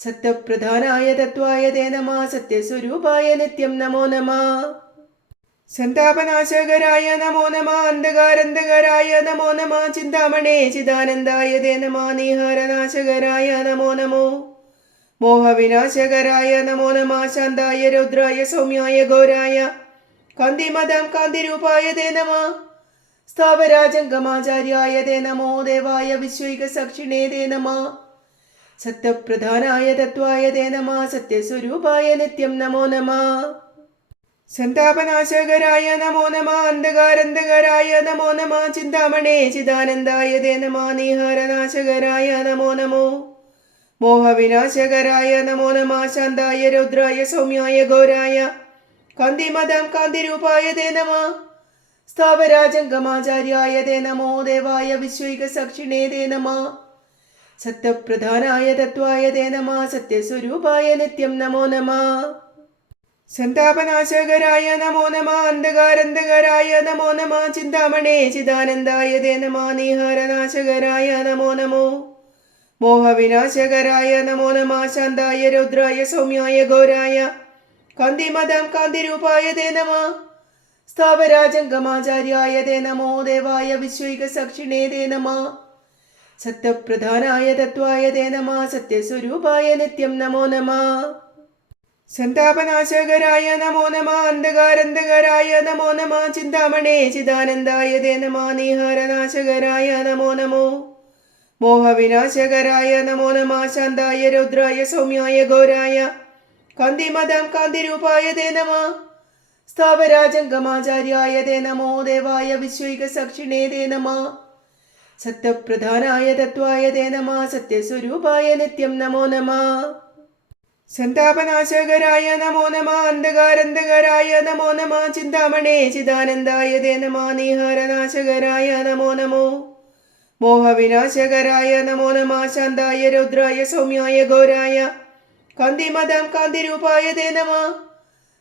സത്യപ്രധാനായ തത്വായ തേ നമ സത്യസ്വരൂപായ നിത്യം നമോ നമ സന്താപനാശകരായ നമോ നമ അന്ധകാരന്ധകരായ നമോ നമ ചിന്താമണേ ചിദാനന്ദായ തേ നമ നീഹാരനാശകരായ നമോ നമോ മോഹവിനാശകരായ നമോ നമ ശാന്തായ രൗദ്രായ സൗമ്യായ ഘോരായ കാന്തിമദം കാന്തിരൂപായ തേ നമ സ്ഥാവരാജംഗമാചാര്യായ തേ നമോ ദേവായ വിശ്വൈക സാക്ഷിണേ തേ നമ സത്യപ്രധാനായ തത്വായ തേ നമ സത്യസ്വരൂപായ നിത്യം നമോ നമ സന്താപനാശകരായ നമോ നമ അന്ധകാരന്ധകരായ നമോ നമ ചിന്താമണേ ചിദാനന്ദായ തേ നമ നീഹാരനാശകരായ നമോ നമോ മോഹവിനാശകരായ നമോ നമ ശാന്തായ രൗദ്രായ സൗമ്യായ ഘോരായ കാന്തിമദം കാന്തിരൂപായ തേ നമ സ്ഥാവരാജംഗമാചാര്യായ തേ നമോ ദേവായ വിശ്വൈക സാക്ഷിണേ തേ നമ സത്യപ്രധാനായ തത്വായ തേ നമ സത്യസ്വരൂപായ നിത്യം നമോ നമ സന്താപനാശകരായ നമോ നമ അന്ധകാരന്ധകരായ നമോ നമ ചിന്താമണേ ചിദാനന്ദായ തേ നമ നീഹാരനാശകരായ നമോ നമോ മോഹവിനാശകരായ നമോ നമ ശാന്തായ രൗദ്രായ സൗമ്യായ ഘോരായ കാന്തിമദം കാന്തിരൂപായ തേ നമ സ്ഥാവരാജംഗമാചാര്യായ തേ നമോ ദേവായ വിശ്വൈക സാക്ഷിണേ തേ നമ സത്യപ്രധാനായ തത്വായ തേ നമ സത്യസ്വരൂപായ നിത്യം നമോ നമ സന്താപനാശകരായ നമോ നമ അന്ധകാരന്ധകരായ നമോ നമ ചിന്താമണേ ചിദാനന്ദായ തേ നമ നീഹാരനാശകരായ നമോ നമോ മോഹവിനാശകരായ നമോ നമ ശാന്തായ രൗദ്രായ സൗമ്യായ ഘോരായ കാന്തിമദം കാന്തിരൂപായ തേ നമ സ്ഥാവരാജംഗമാചാര്യായ തേ നമോ ദേവായ വിശ്വൈക സാക്ഷിണേ തേ നമ സത്യപ്രധാനായ തത്വായ തേ നമ സത്യസ്വരൂപായ നിത്യം നമോ നമ സന്താപനാശകരായ നമോ നമ അന്ധകാരന്ധകരായ നമോ നമ ചിന്താമണേ ചിദാനന്ദായ തേ നമ നീഹാരനാശകരായ നമോ നമോ മോഹവിനാശകരായ നമോ നമ ശാന്തായ രൗദ്രായ സൗമ്യായ ഘോരായ കാന്തിമദം കാന്തിരൂപായ തേ നമ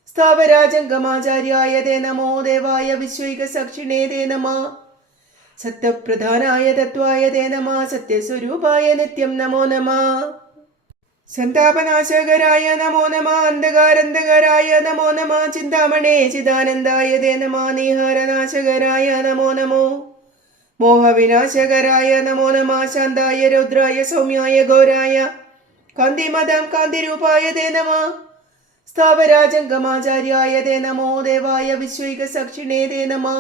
സ്ഥാവരാജംഗമാചാര്യായ തേ നമോ ദേവായ വിശ്വൈക സാക്ഷിണേ തേ നമ സത്യപ്രധാനായ തത്വായ തേ നമ സത്യസ്വരൂപായ നിത്യം നമോ നമ സന്താപനാശകരായ നമോ നമ അന്ധകാരന്ധകരായ നമോ നമ ചിന്താമണേ ചിദാനന്ദായ തേ നമ നീഹാരനാശകരായ നമോ നമോ മോഹവിനാശകരായ നമോ നമ ശാന്തായ രൗദ്രായ സൗമ്യായ ഘോരായ കാന്തിമദം കാന്തിരൂപായ തേ നമ സ്ഥാവരാജംഗമാചാര്യായ തേ നമോ ദേവായ വിശ്വൈകസാക്ഷിണേ തേ നമഃ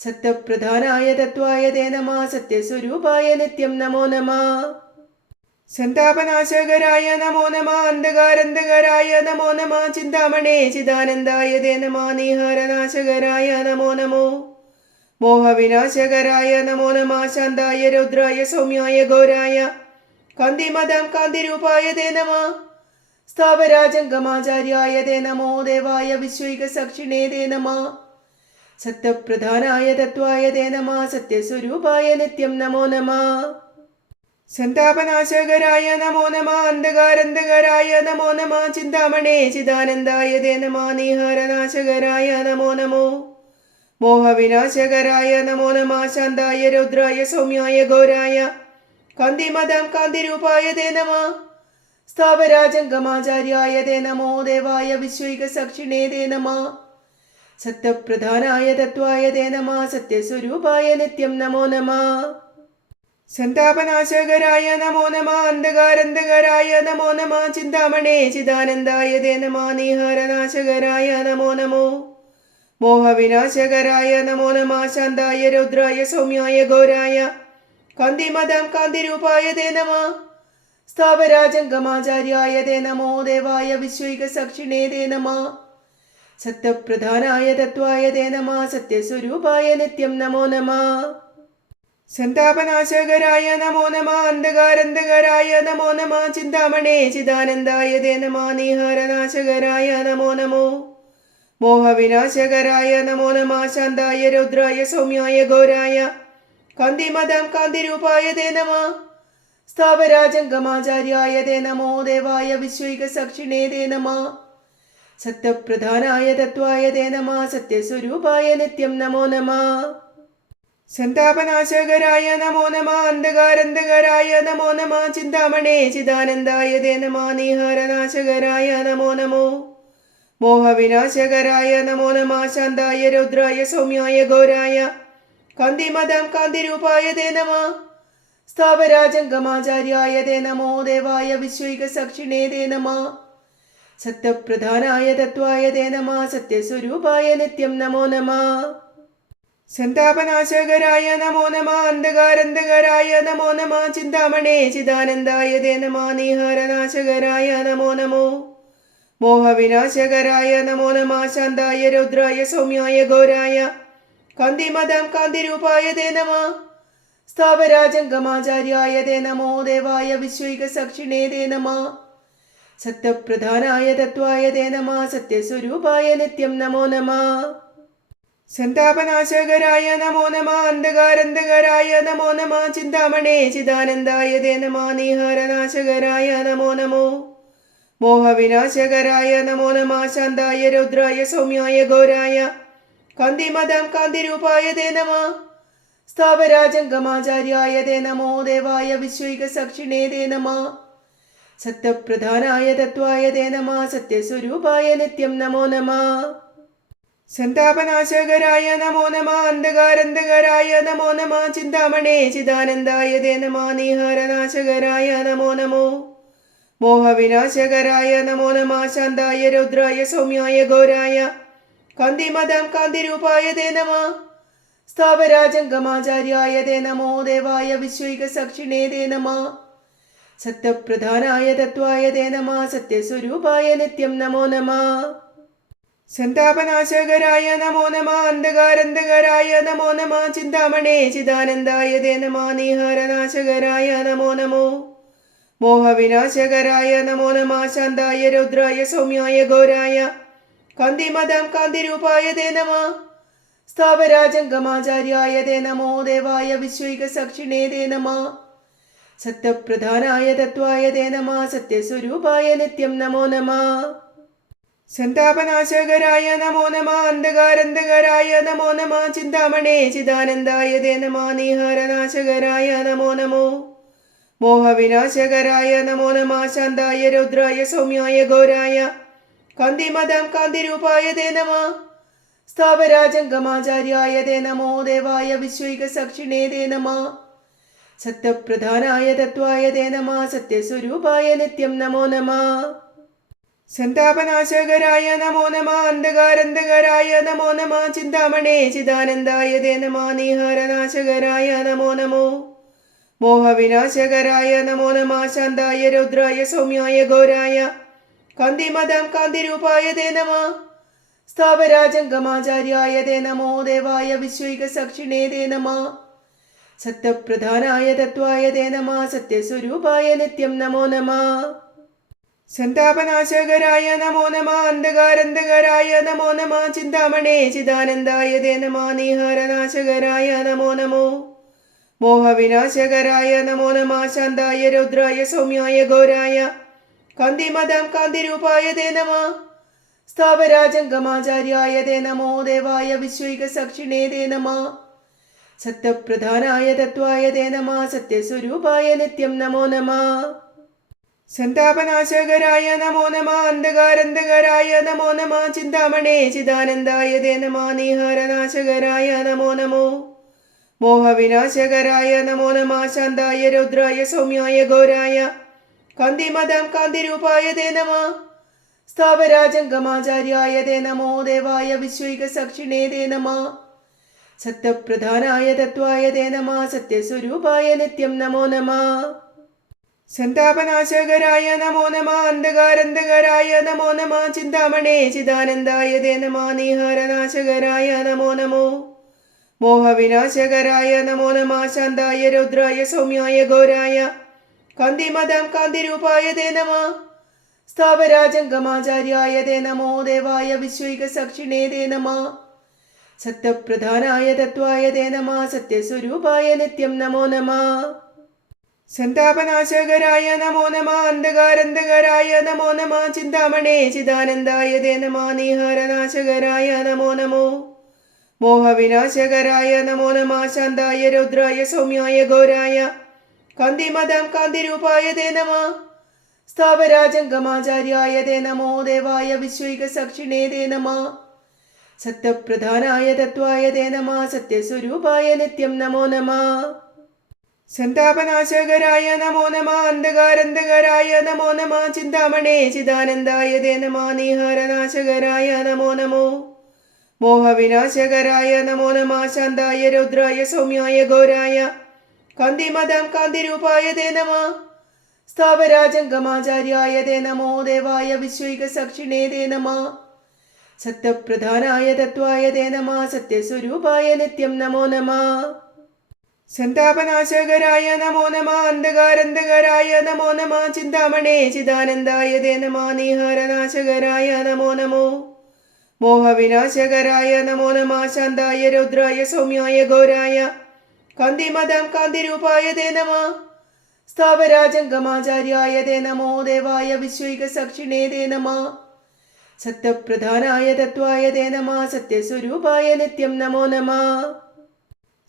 സത്യപ്രധാനായ തത്വായ തേ നമഃ സത്യസ്വരൂപായ നിത്യം നമോ നമഃ സന്താപനാശകരായ നമോ നമഃ അന്ധകാരന്ധകരായ നമോ നമഃ ചിന്താമണേ ചിദാനന്ദായ തേ നമഃ നീഹാരനാശകരായ നമോ നമോ മോഹവിനാശകരായ നമോ നമഃ ശാന്തായ രൗദ്രായ സൗമ്യായ ഘോരായ കാന്തിമദം കാന്തിരൂപായ തേ നമഃ സ്ഥാവരാജംഗമാചാര്യായ തേ നമോ ദേവായ വിശ്വൈകസാക്ഷിണേ തേ നമഃ സത്യപ്രധാനായ തത്വായ തേ നമഃ സത്യസ്വരൂപായ നിത്യം നമോ നമഃ സന്താപനാശകരായ നമോ നമഃ അന്ധകാരന്ധകരായ നമോ നമഃ ചിന്താമണേ ചിദാനന്ദായ തേ നമഃ നീഹാരനാശകരായ നമോ നമോ മോഹവിനാശകരായ നമോ നമഃ ശാന്തായ രൗദ്രായ സൗമ്യായ ഘോരായ കാന്തിമദം കാന്തിരൂപായ തേ നമഃ സ്ഥാവരാജംഗമാചാര്യായ തേ നമോ ദേവായ വിശ്വൈകസാക്ഷിണേ തേ നമഃ സത്യപ്രധാനായ തത്വായ തേ നമഃ സത്യസ്വരൂപായ നിത്യം നമോ നമഃ സന്താപനാശകരായ നമോ നമഃ അന്ധകാരന്ധകരായ നമോ നമഃ ചിന്താമണേ ചിദാനന്ദായ തേ നമഃ നീഹാരനാശകരായ നമോ നമോ മോഹവിനാശകരായ നമോ നമഃ ശാന്തായ രൗദ്രായ സൗമ്യായ ഘോരായ കാന്തിമദം കാന്തിരൂപായ തേ നമഃ സ്ഥാവരാജംഗമാചാര്യായ തേ നമോ ദേവായ വിശ്വൈകസാക്ഷിണേ തേ നമഃ സത്യപ്രധാനായ തത്വായ തേ നമഃ സത്യസ്വരൂപായ നിത്യം നമോ നമഃ സന്താപനാശകരായ നമോ നമഃ അന്ധകാരന്ധകരായ നമോ നമഃ ചിന്താമണേ ചിദാനന്ദായ തേ നമഃ നീഹാരനാശകരായ നമോ നമോ മോഹവിനാശകരായ നമോ നമഃ ശാന്തായ രൗദ്രായ സൗമ്യായ ഘോരായ കാന്തിമദം കാന്തിരൂപായ തേ നമഃ സ്ഥാവരാജംഗമാചാര്യായ തേ നമോ ദേവായ വിശ്വൈകസാക്ഷിണേ തേ നമഃ സത്യപ്രധാനായ തത്വായ തേ നമഃ സത്യസ്വരൂപായ നിത്യം നമോ നമഃ സന്താപനാശകരായ നമോ നമഃ അന്ധകാരന്ധകരായ നമോ നമഃ ചിന്താമണേ ചിദാനന്ദായ തേ നമഃ നീഹാരനാശകരായ നമോ നമോ മോഹവിനാശകരായ നമോ നമഃ ശാന്തായ രൗദ്രായ സൗമ്യായ ഘോരായ കാന്തിമദം കാന്തിരൂപായ തേ നമഃ സ്ഥാവരാജംഗമാചാര്യായ തേ നമോ ദേവായ വിശ്വൈകസാക്ഷിണേ തേ നമഃ സത്യപ്രധാനായ തത്വായ തേ നമഃ സത്യസ്വരൂപായ നിത്യം നമോ നമഃ സന്താപനാശകരായ നമോ നമഃ അന്ധകാരന്ധകരായ നമോ നമഃ ചിന്താമണേ ചിദാനന്ദായ തേ നമഃ നീഹാരനാശകരായ നമോ നമോ മോഹവിനാശകരായ നമോ നമഃ ശാന്തായ രൗദ്രായ സൗമ്യായ ഘോരായ കാന്തിമദം കാന്തിരൂപായ തേ നമഃ സ്ഥാവരാജംഗമാചാര്യായ തേ നമോ ദേവായ വിശ്വൈകസാക്ഷിണേ തേ നമഃ സത്യപ്രധാനായ തത്വായ തേ നമഃ സത്യസ്വരൂപായ നിത്യം നമോ നമഃ സന്താപനാശകരായ നമോ നമഃ അന്ധകാരന്ധകരായ നമോ നമഃ ചിന്താമണേ ചിദാനന്ദായ തേ നമഃ നീഹാരനാശകരായ നമോ നമോ മോഹവിനാശകരായ നമോ നമഃ ശാന്തായ രൗദ്രായ സൗമ്യായ ഘോരായ കാന്തിമദം കാന്തിരൂപായ തേ നമഃ സ്ഥാവരാജംഗമാചാര്യായ തേ നമോ ദേവായ വിശ്വൈകസാക്ഷിണേ തേ നമഃ സത്യപ്രധാനായ തത്വായ തേ നമഃ സത്യസ്വരൂപായ നിത്യം നമോ നമഃ സന്താപനാശകരായ നമോ നമഃ അന്ധകാരന്ധകരായ നമോ നമഃ ചിന്താമണേ ചിദാനന്ദായ തേ നമഃ നീഹാരനാശകരായ നമോ നമോ മോഹവിനാശകരായ നമോ നമഃ ശാന്തായ രൗദ്രായ സൗമ്യായ ഘോരായ കാന്തിമദം കാന്തിരൂപായ തേ നമഃ സ്ഥാവരാജംഗമാചാര്യായ തേ നമോ ദേവായ വിശ്വൈകസാക്ഷിണേ തേ നമഃ സത്യപ്രധാനായ തത്വായ തേ നമഃ സത്യസ്വരൂപായ നിത്യം നമോ നമഃ സന്താപനാശകരായ നമോ നമഃ അന്ധകാരന്ധകരായ നമോ നമഃ ചിന്താമണേ ചിദാനന്ദായ തേ നമഃ നീഹാരനാശകരായ നമോ നമോ മോഹവിനാശകരായ നമോ നമഃ ശാന്തായ രൗദ്രായ സൗമ്യായ ഘോരായ കാന്തിമദം കാന്തിരൂപായ തേ നമഃ സ്ഥാവരാജംഗമാചാര്യായ തേ നമോ ദേവായ വിശ്വൈകസാക്ഷിണേ തേ നമഃ സത്യപ്രധാനായ തത്വായ തേ നമഃ സത്യസ്വരൂപായ നിത്യം നമോ നമഃ സന്താപനാശകരായ നമോ നമഃ അന്ധകാരന്ധകരായ നമോ നമഃ ചിന്താമണേ ചിദാനന്ദായ തേ നമഃ നീഹാരനാശകരായ നമോ നമോ മോഹവിനാശകരായ നമോ നമഃ ശാന്തായ രൗദ്രായ സൗമ്യായ ഘോരായ കാന്തിമദം കാന്തിരൂപായ തേ നമഃ സ്ഥാവരാജംഗമാചാര്യായ തേ നമോ ദേവായ വിശ്വൈകസാക്ഷിണേ തേ നമഃ സത്യപ്രധാനായ തത്വായ തേ നമഃ സത്യസ്വരൂപായ നിത്യം നമോ നമഃ സന്താപനാശകരായ നമോ നമ. അന്ധകാരന്ധകരായ നമോ നമ. ചിന്താമണേ ചിദാനന്ദായ തേ നമ. നീഹാരനാശകരായ നമോ നമോ. മോഹവിനാശകരായ നമോ നമ. ശാന്തായ രൗദ്രായ സൗമ്യായ ഘോരായ കാന്തിമദം കാന്തിരൂപായ തേ നമ. സ്ഥാവരാജംഗമാചാര്യായ തേ നമോ. ദേവായ വിശ്വൈക സാക്ഷിണേ തേ നമ. സത്യപ്രധാനായ തത്വായ തേ നമ. സത്യസ്വരൂപായ നിത്യം നമോ നമ. സന്താപനാശകരായ നമോ നമ. അന്ധകാരന്ധകരായ നമോ നമ. ചിന്താമണേ ചിദാനന്ദായ തേ നമ. നീഹാരനാശകരായ നമോ നമോ. മോഹവിനാശകരായ നമോ നമ. ശാന്തായ രൗദ്രായ സൗമ്യായ ഘോരായ കാന്തിമദം കാന്തിരൂപായ തേ നമ. സ്ഥാവരാജംഗമാചാര്യായ തേ നമോ. ദേവായ വിശ്വൈക സാക്ഷിണേ തേ നമ. സത്യപ്രധാനായ തത്വായ തേ നമ. സത്യസ്വരൂപായ നിത്യം നമോ നമ. സന്താപനാശകരായ നമോ നമ. അന്ധകാരന്ധകരായ നമോ നമ. ചിന്താമണേ ചിദാനന്ദായ തേ നമ. നീഹാരനാശകരായ നമോ നമോ. മോഹവിനാശകരായ നമോ നമ. ശാന്തായ രൗദ്രായ സൗമ്യായ ഘോരായ കാന്തിമദം കാന്തിരൂപായ തേ നമ. സ്ഥാവരാജംഗമാചാര്യായ തേ നമോ. ദേവായ വിശ്വൈക സാക്ഷിണേ തേ നമ. സത്യപ്രധാനായ തത്വായ തേ നമ. സത്യസ്വരൂപായ നിത്യം നമോ നമ. സന്താപനാശകരായ നമോ നമ. അന്ധകാരന്ധകരായ നമോ നമ. ചിന്താമണേ ചിദാനന്ദായ തേ നമ. നീഹാരനാശകരായ നമോ നമോ. മോഹവിനാശകരായ നമോ നമ. ശാന്തായ രൗദ്രായ സൗമ്യായ ഘോരായ കാന്തിമദം കാന്തിരൂപായ തേ നമ. സ്ഥാവരാജംഗമാചാര്യായ തേ നമോ. ദേവായ വിശ്വൈക സാക്ഷിണേ തേ നമ. സത്യപ്രധാനായ തത്വായ തേ നമ. സത്യസ്വരൂപായ നിത്യം നമോ നമ. സന്താപനാശകരായ നമോ നമ. അന്ധകാരന്ധകരായ നമോ നമ. ചിന്താമണേ ചിദാനന്ദായ തേ നമ. നീഹാരനാശകരായ നമോ നമോ. മോഹവിനാശകരായ നമോ നമ. ശാന്തായ രൗദ്രായ സൗമ്യായ ഘോരായ കാന്തിമദം കാന്തിരൂപായ തേ നമ. സ്ഥാവരാജംഗമാചാര്യായ തേ നമോ. ദേവായ വിശ്വൈക സാക്ഷിണേ തേ നമ. സത്യപ്രധാനായ തത്വായ തേ നമ. സത്യസ്വരൂപായ നിത്യം നമോ നമ. സന്താപനാശകരായ നമോ നമ. അന്ധകാരന്ധകരായ നമോ നമ. ചിന്താമണേ ചിദാനന്ദായ തേ നമ. നീഹാരനാശകരായ നമോ നമോ. മോഹവിനാശകരായ നമോ നമ. ശാന്തായ രൗദ്രായ സൗമ്യായ ഘോരായ കാന്തിമദം കാന്തിരൂപായ തേ നമ. സ്ഥാവരാജംഗമാചാര്യായ തേ നമോ. ദേവായ വിശ്വൈക സാക്ഷിണേ തേ നമ. സത്യപ്രധാനായ തത്വായ തേ നമ. സത്യസ്വരൂപായ നിത്യം നമോ നമ. സന്താപനാശകരായ നമോ നമ. അന്ധകാരന്ധകരായ നമോ നമ. ചിന്താമണേ ചിദാനന്ദായ തേ നമ. നീഹാരനാശകരായ നമോ നമോ. മോഹവിനാശകരായ നമോ നമ. ശാന്തായ രൗദ്രായ സൗമ്യായ ഘോരായ കാന്തിമദം കാന്തിരൂപായ തേ നമ. സ്ഥാവരാജംഗമാചാര്യായ തേ നമോ. ദേവായ വിശ്വൈക സാക്ഷിണേ തേ നമ. സത്യപ്രധാനായ തത്വായ തേ നമ. സത്യസ്വരൂപായ നിത്യം നമോ നമ.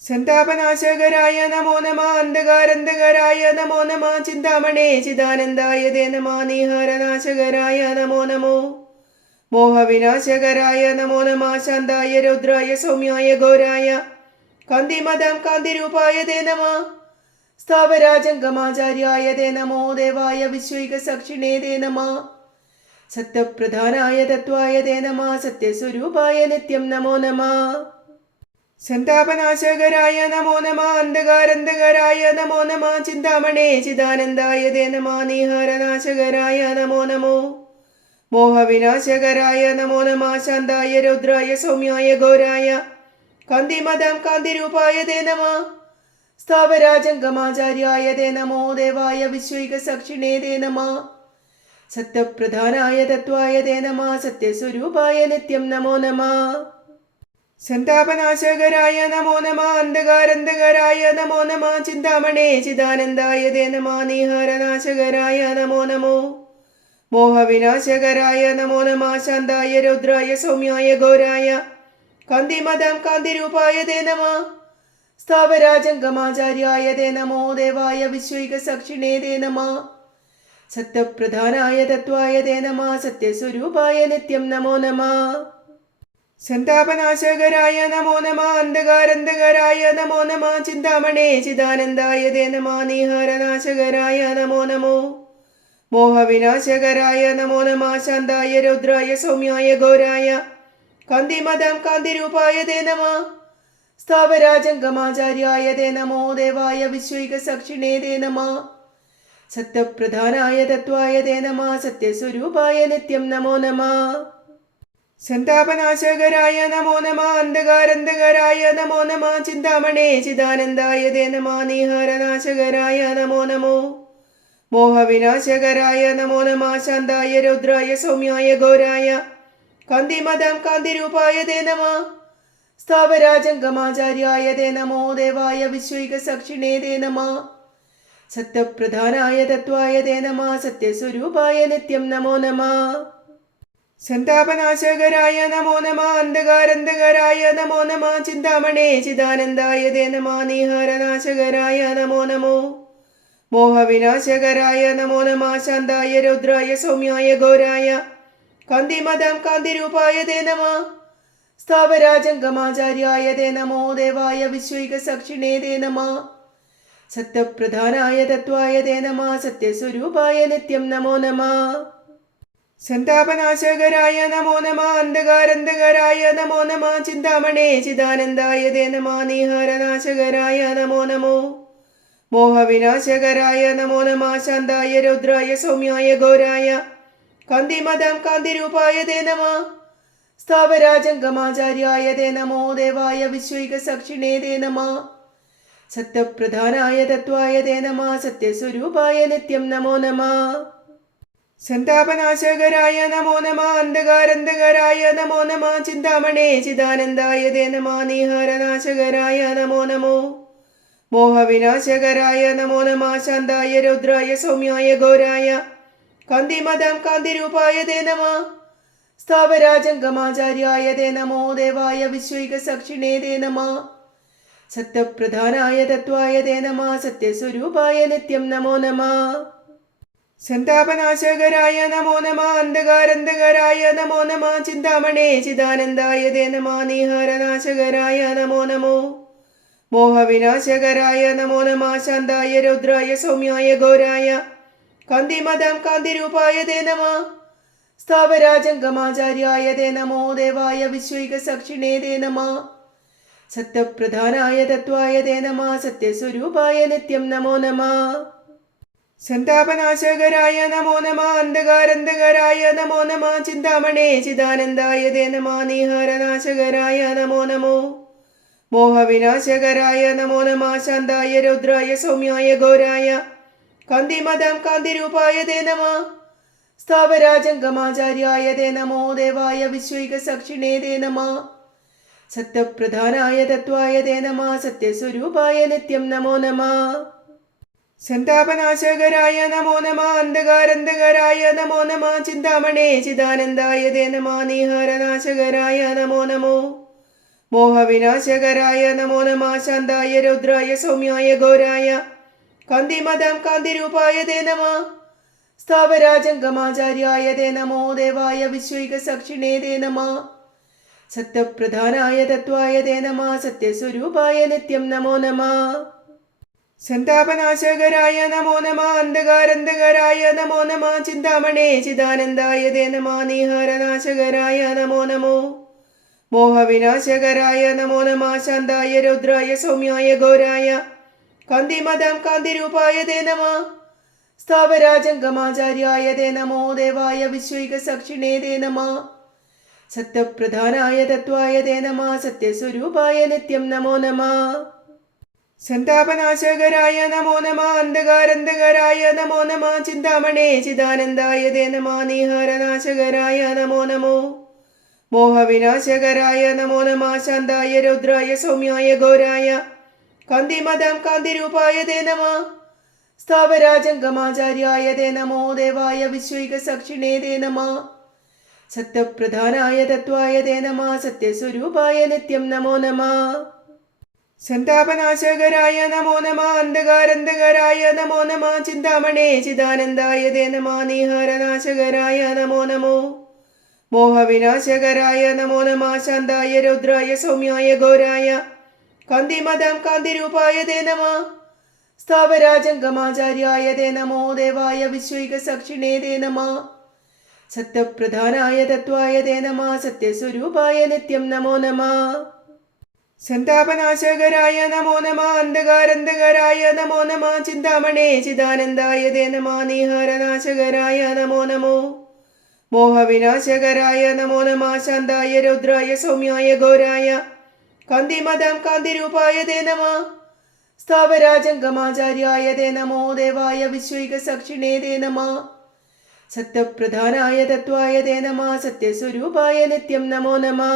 സന്താപനാശകരായ നമോ നമ. അന്ധകാരന്ധകരായ നമോ നമ. ചിന്താമണേ ചിദാനന്ദായ തേ നമ. നീഹാരനാശകരായ നമോ നമോ. മോഹവിനാശകരായ നമോ നമ. ശാന്തായ രൗദ്രായ സൗമ്യായ ഘോരായ കാന്തിമദം കാന്തിരൂപായ തേ നമ. സ്ഥാവരാജംഗമാചാര്യായ തേ നമോ. ദേവായ വിശ്വൈക സാക്ഷിണേ തേ നമ. സത്യപ്രധാനായ തത്വായ തേ നമ. സത്യസ്വരൂപായ നിത്യം നമോ നമ. സന്താപനാശകരായ നമോ നമ. അന്ധകാരന്ധകരായ നമോ നമ. ചിന്താമണേ ചിദാനന്ദായ തേ നമ. നീഹാരനാശകരായ നമോ നമോ. മോഹവിനാശകരായ നമോ നമ. ശാന്തായ രൗദ്രായ സൗമ്യായ ഘോരായ കാന്തിമദം കാന്തിരൂപായ തേ നമ. സ്ഥാവരാജംഗമാചാര്യായ തേ നമോ. ദേവായ വിശ്വൈക സാക്ഷിണേ തേ നമ. സത്യപ്രധാനായ തത്വായ തേ നമ. സത്യസ്വരൂപായ നിത്യം നമോ നമ. സന്താപനാശകരായ നമോ നമ. അന്ധകാരന്ധകരായ നമോ നമ. ചിന്താമണേ ചിദാനന്ദായ തേ നമ. നീഹാരനാശകരായ നമോ നമോ. മോഹവിനാശകരായ നമോ നമ. ശാന്തായ രൗദ്രായ സൗമ്യായ ഘോരായ കാന്തിമദം കാന്തിരൂപായ തേ നമ. സ്ഥാവരാജംഗമാചാര്യായ തേ നമോ. ദേവായ വിശ്വൈക സാക്ഷിണേ തേ നമ. സത്യപ്രധാനായ തത്വായ തേ നമ. സത്യസ്വരൂപായ നിത്യം നമോ നമ. സന്താപനാശകരായ നമോ നമ. അന്ധകാരന്ധകരായ നമോ നമ. ചിന്താമണേ ചിദാനന്ദായ തേ നമ. നീഹാരനാശകരായ നമോ നമോ. മോഹവിനാശകരായ നമോ നമ ശാന്തായ രൗദ്രായ സൗമ്യായ ഘോരായ കാന്തിമദം കാന്തിരൂപായ തേ നമ സ്ഥാവരാജംഗമാചാര്യായ തേ നമോ ദേവായ വിശ്വൈക സാക്ഷിണേ തേ നമ സത്യപ്രധാനായ തത്വായ തേ നമ സത്യസ്വരൂപായ നിത്യം നമോ നമ സന്താപനാശകരായ നമോ നമ അന്ധകാരന്ധകരായ നമോ നമ ചിന്താമണേ ചിദാനന്ദായ തേ നമ നീഹാരനാശകരായ നമോ നമോ മോഹവിനാശകരായ നമോ നമ ശാന്തായ രൗദ്രായ സൗമ്യായ ഘോരായ കാന്തിമദം കാന്തിരൂപായ തേ നമ സ്ഥാവരാജംഗമാചാര്യായ തേ നമോ ദേവായ വിശ്വൈക സാക്ഷിണേ തേ നമ സത്യപ്രധാനായ തത്വായ തേ നമ സത്യസ്വരൂപായ നിത്യം നമോ നമ സന്താപനാശകരായ നമോ നമ അന്ധകാരന്ധകരായ നമോ നമ ചിന്താമണേ ചിദാനന്ദായ തേ നമ നീഹാരനാശകരായ നമോ നമോ മോഹവിനാശകരായ നമോ നമ ശാന്തായ രൗദ്രായ സൗമ്യായ ഘോരായ കാന്തിമദം കാന്തിരൂപായ തേ നമ സ്ഥാവരാജംഗമാചാര്യായ തേ നമോ ദേവായ വിശ്വൈക സാക്ഷിണേ തേ നമ സത്യപ്രധാനായ തത്വായ തേ നമ സത്യസ്വരൂപായ നിത്യം നമോ നമ സന്താപനാശകരായ നമോ നമ അന്ധകാരന്ധകരായ നമോ നമ ചിന്താമണേ ചിദാനന്ദായ തേ നമ നീഹാരനാശകരായ നമോ നമോ മോഹവിനാശകരായ നമോ നമ ശാന്തായ രൗദ്രായ സൗമ്യായ ഘോരായ കാന്തിമദം കാന്തിരൂപായ തേ നമ സ്ഥാവരാജംഗമാചാര്യായ തേ നമോ ദേവായ വിശ്വൈക സാക്ഷിണേ തേ നമ സത്യപ്രധാനായ തത്വായ തേ നമ സത്യസ്വരൂപായ നിത്യം നമോ നമ സന്താപനാശകരായ നമോ നമ അന്ധകാരന്ധകരായ നമോ നമ ചിന്താമണേ ചിദാനന്ദായ തേ നമ നീഹാരനാശകരായ നമോ നമോ മോഹവിനാശകരായ നമോ നമ ശാന്തായ രൗദ്രായ സൗമ്യായ ഘോരായ കാന്തിമദം കാന്തിരൂപായ തേ നമ സ്ഥാവരാജംഗമാചാര്യായ തേ നമോ ദേവായ വിശ്വൈക സാക്ഷിണേ തേ നമ സത്യപ്രധാനായ തത്വായ തേ നമ സത്യസ്വരൂപായ നിത്യം നമോ നമ സന്താപനാശകരായ നമോ നമ അന്ധകാരന്ധകരായ നമോ നമ ചിന്താമണേ ചിദാനന്ദായ തേ നമ നീഹാരനാശകരായ നമോ നമോ മോഹവിനാശകരായ നമോ നമ ശാന്തായ രൗദ്രായ സൗമ്യായ ഘോരായ കാന്തിമദം കാന്തിരൂപായ തേ നമ സ്ഥാവരാജംഗമാചാര്യായ തേ നമോ ദേവായ വിശ്വൈക സാക്ഷിണേ തേ നമ സത്യപ്രധാനായ തത്വായ തേ നമ സത്യസ്വരൂപായ നിത്യം നമോ നമ സന്താപനാശകരായ നമോ നമ അന്ധകാരന്ധകരായ നമോ നമ ചിന്താമണേ ചിദാനന്ദായ തേ നമ നീഹാരനാശകരായ നമോ നമോ മോഹവിനാശകരായ നമോ നമ ശാന്തായ രൗദ്രായ സൗമ്യായ ഘോരായ കാന്തിമദം കാന്തിരൂപായ തേ നമ സ്ഥാവരാജംഗമാചാര്യായ തേ നമോ ദേവായ വിശ്വൈക സാക്ഷിണേ തേ നമ സത്യപ്രധാനായ തത്വായ തേ നമ സത്യസ്വരൂപായ നിത്യം നമോ നമ സന്താപനാശകരായ നമോ നമ അന്ധകാരന്ധകരായ നമോ നമ ചിന്താമണേ ചിദാനന്ദായ തേ നമ നീഹാരനാശകരായ നമോ നമോ മോഹവിനാശകരായ നമോ നമ ശാന്തായ രൗദ്രായ സൗമ്യായ ഘോരായ കാന്തിമദം കാന്തിരൂപായ തേ നമ സ്ഥാവരാജംഗമാചാര്യായ തേ നമോ ദേവായ വിശ്വൈക സാക്ഷിണേ തേ നമ സത്യപ്രധാനായ തത്വായ തേ നമ സത്യസ്വരൂപായ നിത്യം നമോ നമ സന്താപനാശകരായ നമോ നമ അന്ധകാരന്ധകരായ നമോ നമ ചിന്താമണേ ചിദാനന്ദായ തേ നമ നീഹാരനാശകരായ നമോ നമോ മോഹവിനാശകരായ നമോ നമ ശാന്തായ രൗദ്രായ സൗമ്യായ ഘോരായ കാന്തിമദം കാന്തിരൂപായ തേ നമ സ്ഥാവരാജംഗമാചാര്യായ തേ നമോ ദേവായ വിശ്വൈക സാക്ഷിണേ തേ നമ സത്യപ്രധാനായ തത്വായ തേ നമ സത്യസ്വരൂപായ നിത്യം നമോ നമ സന്താപനാശകരായ നമോ നമ അന്ധകാരന്ധകരായ നമോ നമ ചിന്താമണേ ചിദാനന്ദായ തേ നമ നീഹാരനാശകരായ നമോ നമോ മോഹവിനാശകരായ നമോ നമ ശാന്തായ രൗദ്രായ സൗമ്യായ ഘോരായ കാന്തിമദം കാന്തിരൂപായ തേ നമ സ്ഥാവരാജംഗമാചാര്യായ തേ നമോ ദേവായ വിശ്വൈക സാക്ഷിണേ തേ നമ സത്യപ്രധാനായ തത്വായ തേ നമ സത്യസ്വരൂപായ നിത്യം നമോ നമ സന്താപനാശകരായ നമോ നമ അന്ധകാരന്ധകരായ നമോ നമ ചിന്താമണേ ചിദാനന്ദായ തേ നമ നീഹാരനാശകരായ നമോ നമോ മോഹവിനാശകരായ നമോ നമ ശാന്തായ രൗദ്രായ സൗമ്യായ ഘോരായ കാന്തിമദം കാന്തിരൂപായ തേ നമ സ്ഥാവരാജംഗമാചാര്യായ തേ നമോ ദേവായ വിശ്വൈകസാക്ഷിണേ തേ നമഃ സത്യപ്രധാനായ തത്വായ തേ നമഃ സത്യസ്വരൂപായ നിത്യം നമോ നമഃ സന്താപനാശകരായ നമോ നമഃ അന്ധകാരന്ധകരായ നമോ നമഃ ചിന്താമണേ ചിദാനന്ദായ തേ നമഃ നീഹാരനാശകരായ നമോ നമോ മോഹവിനാശകരായ നമോ നമഃ ശാന്തായ രൗദ്രായ സൗമ്യായ ഘോരായ കാന്തിമദം കാന്തിരൂപായ തേ നമഃ സ്ഥാവരാജംഗമാചാര്യായ തേ നമോ ദേവായ വിശ്വൈകസാക്ഷിണേ തേ നമഃ സത്യപ്രധാനായ തത്വായ തേ നമഃ സത്യസ്വരൂപായ നിത്യം നമോ നമഃ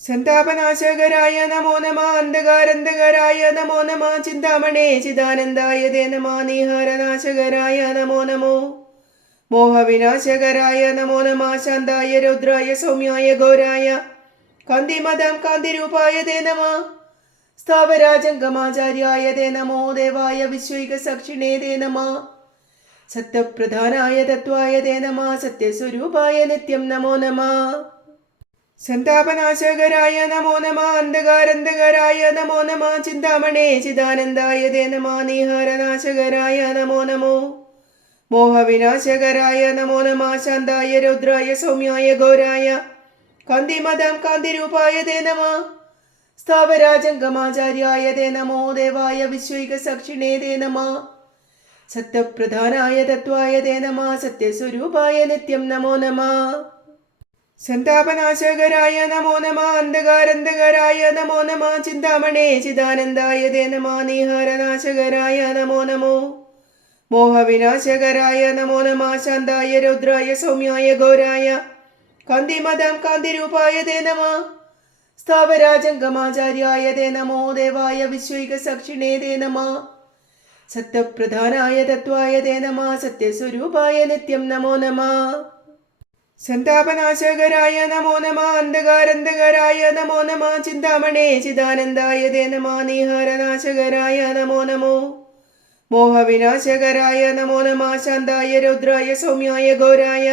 സന്താപനാശകരായ നമോ നമഃ അന്ധകാരന്ധകരായ നമോ നമഃ ചിന്താമണേ ചിദാനന്ദായ തേ നമഃ നീഹാരനാശകരായ നമോ നമോ മോഹവിനാശകരായ നമോ നമഃ ശാന്തായ രൗദ്രായ സൗമ്യായ ഘോരായ കാന്തിമദം കാന്തിരൂപായ തേ നമഃ സ്ഥാവരാജംഗമാചാര്യായ തേ നമോ ദേവായ വിശ്വൈകസാക്ഷിണേ തേ നമഃ സത്യപ്രധാനായ തത്വായ തേ നമഃ സത്യസ്വരൂപായ നിത്യം നമോ നമഃ സന്താപനാശകരായ നമോ നമഃ അന്ധകാരന്ധകരായ നമോ നമഃ ചിന്താമണേ ചിദാനന്ദായ തേ നമഃ നീഹാരനാശകരായ നമോ നമോ മോഹവിനാശകരായ നമോ നമഃ ശാന്തായ രൗദ്രായ സൗമ്യായ ഘോരായ കാന്തിമദം കാന്തിരൂപായ തേ നമഃ സ്ഥാവരാജംഗമാചാര്യായ തേ നമോ ദേവായ വിശ്വൈകസാക്ഷിണേ തേ നമഃ സത്യപ്രധാനായ തത്വായ തേ നമഃ സത്യസ്വരൂപായ നിത്യം നമോ നമഃ സന്താപനാശകരായ നമോ നമഃ അന്ധകാരന്ധകരായ നമോ നമഃ ചിന്താമണേ ചിദാനന്ദായ തേ നമഃ നീഹാരനാശകരായ നമോ നമോ മോഹവിനാശകരായ നമോ നമഃ ശാന്തായ രൗദ്രായ സൗമ്യായ ഘോരായ കാന്തിമദം കാന്തിരൂപായ തേ നമഃ സ്ഥാവരാജംഗമാചാര്യായ തേ നമോ ദേവായ വിശ്വൈകസാക്ഷിണേ തേ നമഃ സത്യപ്രധാനായ തത്വായ തേ നമഃ സത്യസ്വരൂപായ നിത്യം നമോ നമഃ സന്താപനാശകരായ നമോ നമഃ അന്ധകാരന്ധകരായ നമോ നമഃ ചിന്താമണേ ചിദാനന്ദായ തേ നമഃ നീഹാരനാശകരായ നമോ നമോ മോഹവിനാശകരായ നമോ നമഃ ശാന്തായ രൗദ്രായ സൗമ്യായ ഘോരായ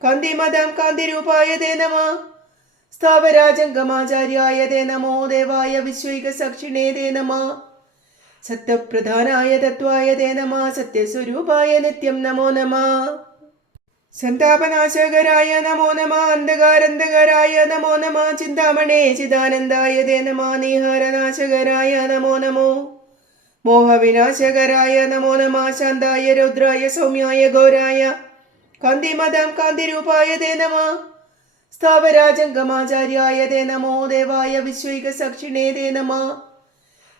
കാന്തിമദം കാന്തിരൂപായ തേ നമഃ സ്ഥാവരാജംഗമാചാര്യായ തേ നമോ ദേവായ വിശ്വൈകസാക്ഷിണേ തേ നമഃ സത്യപ്രധാനായ തത്വായ തേ നമഃ സത്യസ്വരൂപായ നിത്യം നമോ നമഃ സന്താപനാശകരായ നമോ നമഃ അന്ധകാരന്ധകരായ നമോ നമഃ ചിന്താമണേ ചിദാനന്ദായ തേ നമഃ നീഹാരനാശകരായ നമോ നമോ മോഹവിനാശകരായ നമോ നമഃ ശാന്തായ രൗദ്രായ സൗമ്യായ ഘോരായ കാന്തിമദം കാന്തിരൂപായ തേ നമഃ സ്ഥാവരാജംഗമാചാര്യായ തേ നമോ ദേവായ വിശ്വൈകസാക്ഷിണേ തേ നമഃ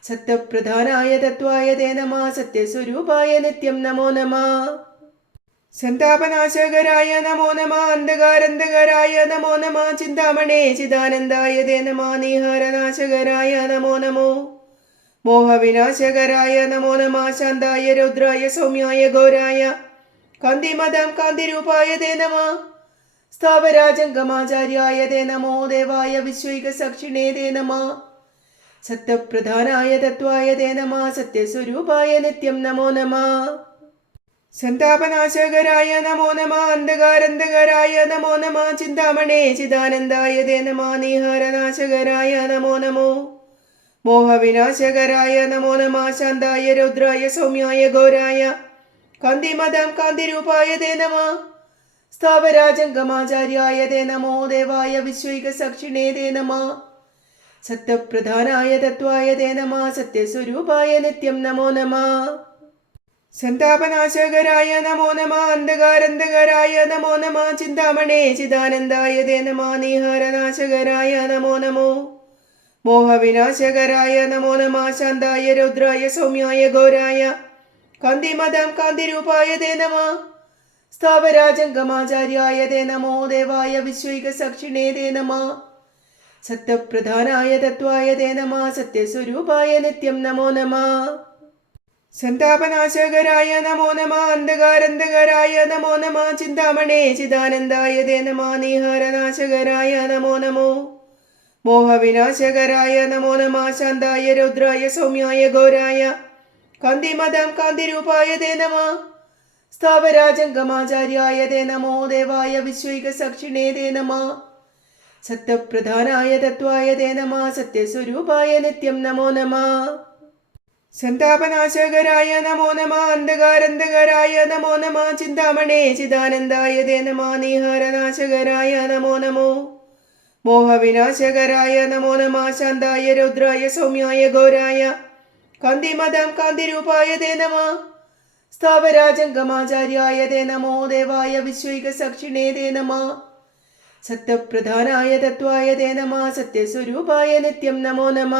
സത്യപ്രധാനായ തത്വായ തേ നമഃ സത്യസ്വരൂപായ നിത്യം നമോ നമഃ സന്താപനാശകരായ നമോ നമഃ അന്ധകാരന്ധകരായ നമോ നമഃ ചിന്താമണേ ചിദാനന്ദായ തേ നമഃ നീഹാരനാശകരായ നമോ നമോ മോഹവിനാശകരായ നമോ നമഃ ശാന്തായ രൗദ്രായ സൗമ്യായ ഘോരായ കാന്തിമദം കാന്തിരൂപായ തേ നമഃ സ്ഥാവരാജംഗമാചാര്യായ തേ നമോ ദേവായ വിശ്വൈകസാക്ഷിണേ തേ നമഃ സത്യപ്രധാനായ തത്വായ തേ നമഃ സത്യസ്വരൂപായ നിത്യം നമോ നമഃ സന്താപനാശകരായ നമോ നമഃ അന്ധകാരന്ധകരായ നമോ നമഃ ചിന്താമണേ ചിദാനന്ദായ തേ നമഃ നീഹാരനാശകരായ നമോ നമോ മോഹവിനാശകരായ നമോ നമഃ ശാന്തായ രൗദ്രായ സൗമ്യായ ഘോരായ കാന്തിമദം കാന്തിരൂപായ തേ നമഃ സ്ഥാവരാജംഗമാചാര്യായ തേ നമോ ദേവായ വിശ്വൈകസാക്ഷിണേ തേ നമഃ സത്യപ്രധാനായ തത്വായ തേ നമഃ സത്യസ്വരൂപായ നിത്യം നമോ നമഃ സന്താപനാശകരായ നമോ നമഃ അന്ധകാരന്ധകരായ നമോ നമഃ ചിന്താമണേ ചിദാനന്ദായ തേ നമഃ നീഹാരനാശകരായ നമോ നമോ മോഹവിനാശകരായ നമോ നമഃ ശാന്തായ രൗദ്രായ സൗമ്യായ ഘോരായ കാന്തിമദം കാന്തിരൂപായ തേ നമഃ സ്ഥാവരാജംഗമാചാര്യായ തേ നമോ ദേവായ വിശ്വൈകസാക്ഷിണേ തേ നമഃ സത്യപ്രധാനായ തത്വായ തേ നമഃ സത്യസ്വരൂപായ നിത്യം നമോ നമഃ സന്താപനാശകരായ നമോ നമഃ അന്ധകാരന്ധകരായ നമോ നമഃ ചിന്താമണേ ചിദാനന്ദായ തേ നമഃ നീഹാരനാശകരായ നമോ നമോ മോഹവിനാശകരായ നമോ നമഃ ശാന്തായ രൗദ്രായ സൗമ്യായ ഘോരായ കാന്തിമദം കാന്തിരൂപായ തേ നമഃ സ്ഥാവരാജംഗമാചാര്യായ തേ നമോ ദേവായ വിശ്വൈകസാക്ഷിണേ തേ നമഃ സത്യപ്രധാനായ തത്വായ തേ നമഃ സത്യസ്വരൂപായ നിത്യം നമോ നമഃ സന്താപനാശകരായ നമോ നമ. അന്ധകാരന്ധകരായ നമോ നമ. ചിന്താമണേ ചിദാനന്ദായ തേ നമ. നീഹാരനാശകരായ നമോ നമോ. മോഹവിനാശകരായ നമോ നമ. ശാന്തായ രൗദ്രായ സൗമ്യായ ഘോരായ കാന്തിമദം കാന്തിരൂപായ തേ നമ. സ്ഥാവരാജംഗമാചാര്യായ തേ നമോ. ദേവായ വിശ്വൈക സാക്ഷിണേ തേ നമ. സത്യപ്രധാനായ തത്വായ തേ നമ. സത്യസ്വരൂപായ നിത്യം നമോ നമ.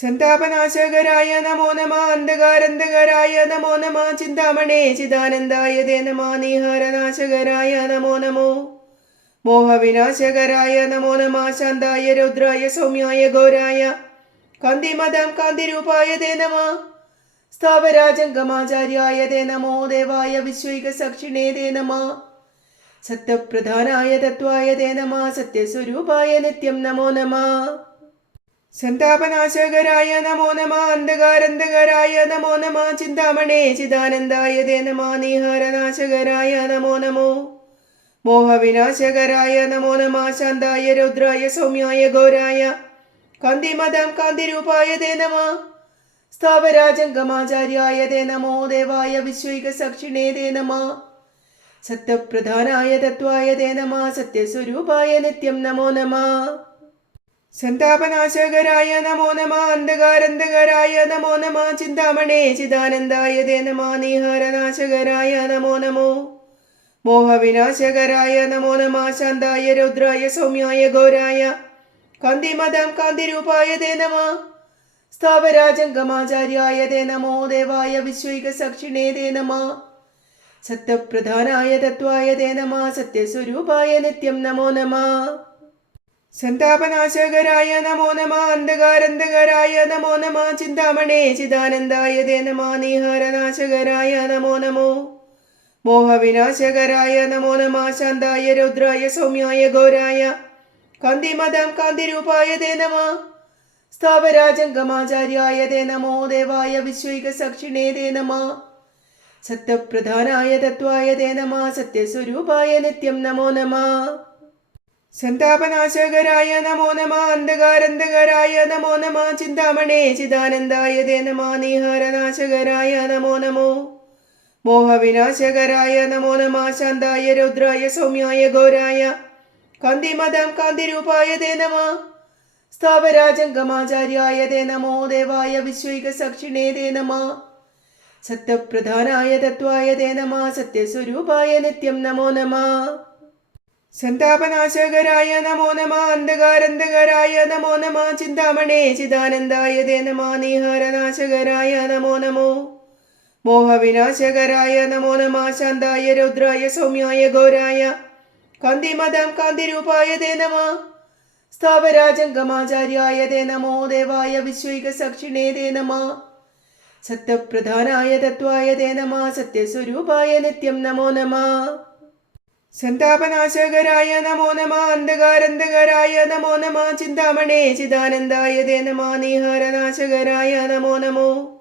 സന്താപനാശകരായ നമോ നമ. അന്ധകാരന്ധകരായ നമോ നമ. ചിന്താമണേ ചിദാനന്ദായ തേ നമ. നീഹാരനാശകരായ നമോ നമോ. മോഹവിനാശകരായ നമോ നമ. ശാന്തായ രൗദ്രായ സൗമ്യായ ഘോരായ കാന്തിമദം കാന്തിരൂപായ തേ നമ. സ്ഥാവരാജംഗമാചാര്യായ തേ നമോ. ദേവായ വിശ്വൈക സാക്ഷിണേ തേ നമ. സത്യപ്രധാനായ തത്വായ തേ നമ. സത്യസ്വരൂപായ നിത്യം നമോ നമ. സന്താപനാശകരായ നമോ നമ. അന്ധകാരന്ധകരായ നമോ നമ. ചിന്താമണേ ചിദാനന്ദായ തേ നമ. നീഹാരനാശകരായ നമോ നമോ. മോഹവിനാശകരായ നമോ നമ. ശാന്തായ രൗദ്രായ സൗമ്യായ ഘോരായ കാന്തിമദം കാന്തിരൂപായ തേ നമ. സ്ഥാവരാജംഗമാചാര്യായ തേ നമോ. ദേവായ വിശ്വൈക സാക്ഷിണേ തേ നമ. സത്യപ്രധാനായ തത്വായ തേ നമ. സത്യസ്വരൂപായ നിത്യം നമോ നമ. സന്താപനാശകരായ നമോ നമ. അന്ധകാരന്ധകരായ നമോ നമ. ചിന്താമണേ ചിദാനന്ദായ തേ നമ. നീഹാരനാശകരായ നമോ നമോ. മോഹവിനാശകരായ നമോ നമ. ശാന്തായ രൗദ്രായ സൗമ്യായ ഘോരായ കാന്തിമദം കാന്തിരൂപായ തേ നമ. സ്ഥാവരാജംഗമാചാര്യായ തേ നമോ. ദേവായ വിശ്വൈക സാക്ഷിണേ തേ നമ. സത്യപ്രധാനായ തത്വായ തേ നമ. സത്യസ്വരൂപായ നിത്യം നമോ നമ. സന്താപനാശകരായ നമോ നമ. അന്ധകാരന്ധകരായ നമോ നമ. ചിന്താമണേ ചിദാനന്ദായ തേ നമ. നീഹാരനാശകരായ നമോ നമോ. മോഹവിനാശകരായ നമോ നമ. ശാന്തായ രൗദ്രായ സൗമ്യായ ഘോരായ കാന്തിമദം കാന്തിരൂപായ തേ നമ. സ്ഥാവരാജംഗമാചാര്യായ തേ നമോ. ദേവായ വിശ്വൈക സാക്ഷിണേ തേ നമ. സത്യപ്രധാനായ തത്വായ തേ നമ. സത്യസ്വരൂപായ നിത്യം നമോ നമ. സന്താപനാശകരായ നമോ നമ. അന്ധകാരന്ധകരായ നമോ നമ. ചിന്താമണേ ചിദാനന്ദായ തേ നമ. നീഹാരനാശകരായ നമോ നമോ. മോഹവിനാശകരായ നമോ നമ. ശാന്തായ രൗദ്രായ സൗമ്യായ ഘോരായ കാന്തിമദം കാന്തിരൂപായ തേ നമ. സ്ഥാവരാജംഗമാചാര്യായ തേ നമോ. ദേവായ വിശ്വൈക സാക്ഷിണേ തേ നമ. സത്യപ്രധാനായ തത്വായ തേ നമ. സത്യസ്വരൂപായ നിത്യം നമോ നമ. സന്താപനാശകരായ നമോ നമ. അന്ധകാരന്ധകരായ നമോ നമ. ചിന്താമണേ ചിദാനന്ദായ തേ നമ. നീഹാരനാശകരായ നമോ നമോ. മോഹവിനാശകരായ നമോ നമ. ശാന്തായ രൗദ്രായ സൗമ്യായ ഘോരായ കാന്തിമദം കാന്തിരൂപായ തേ നമ. സ്ഥാവരാജംഗമാചാര്യായ തേ നമോ. ദേവായ വിശ്വൈക സാക്ഷിണേ തേ നമ. സത്യപ്രധാനായ തത്വായ തേ നമ. സത്യസ്വരൂപായ നിത്യം നമോ നമ. സന്താപനാശകരായ നമോ നമ. അന്ധകാരന്ധകരായ നമോ നമ. ചിന്താമണേ ചിദാനന്ദായ തേ നമ. നീഹാരനാശകരായ നമോ നമോ.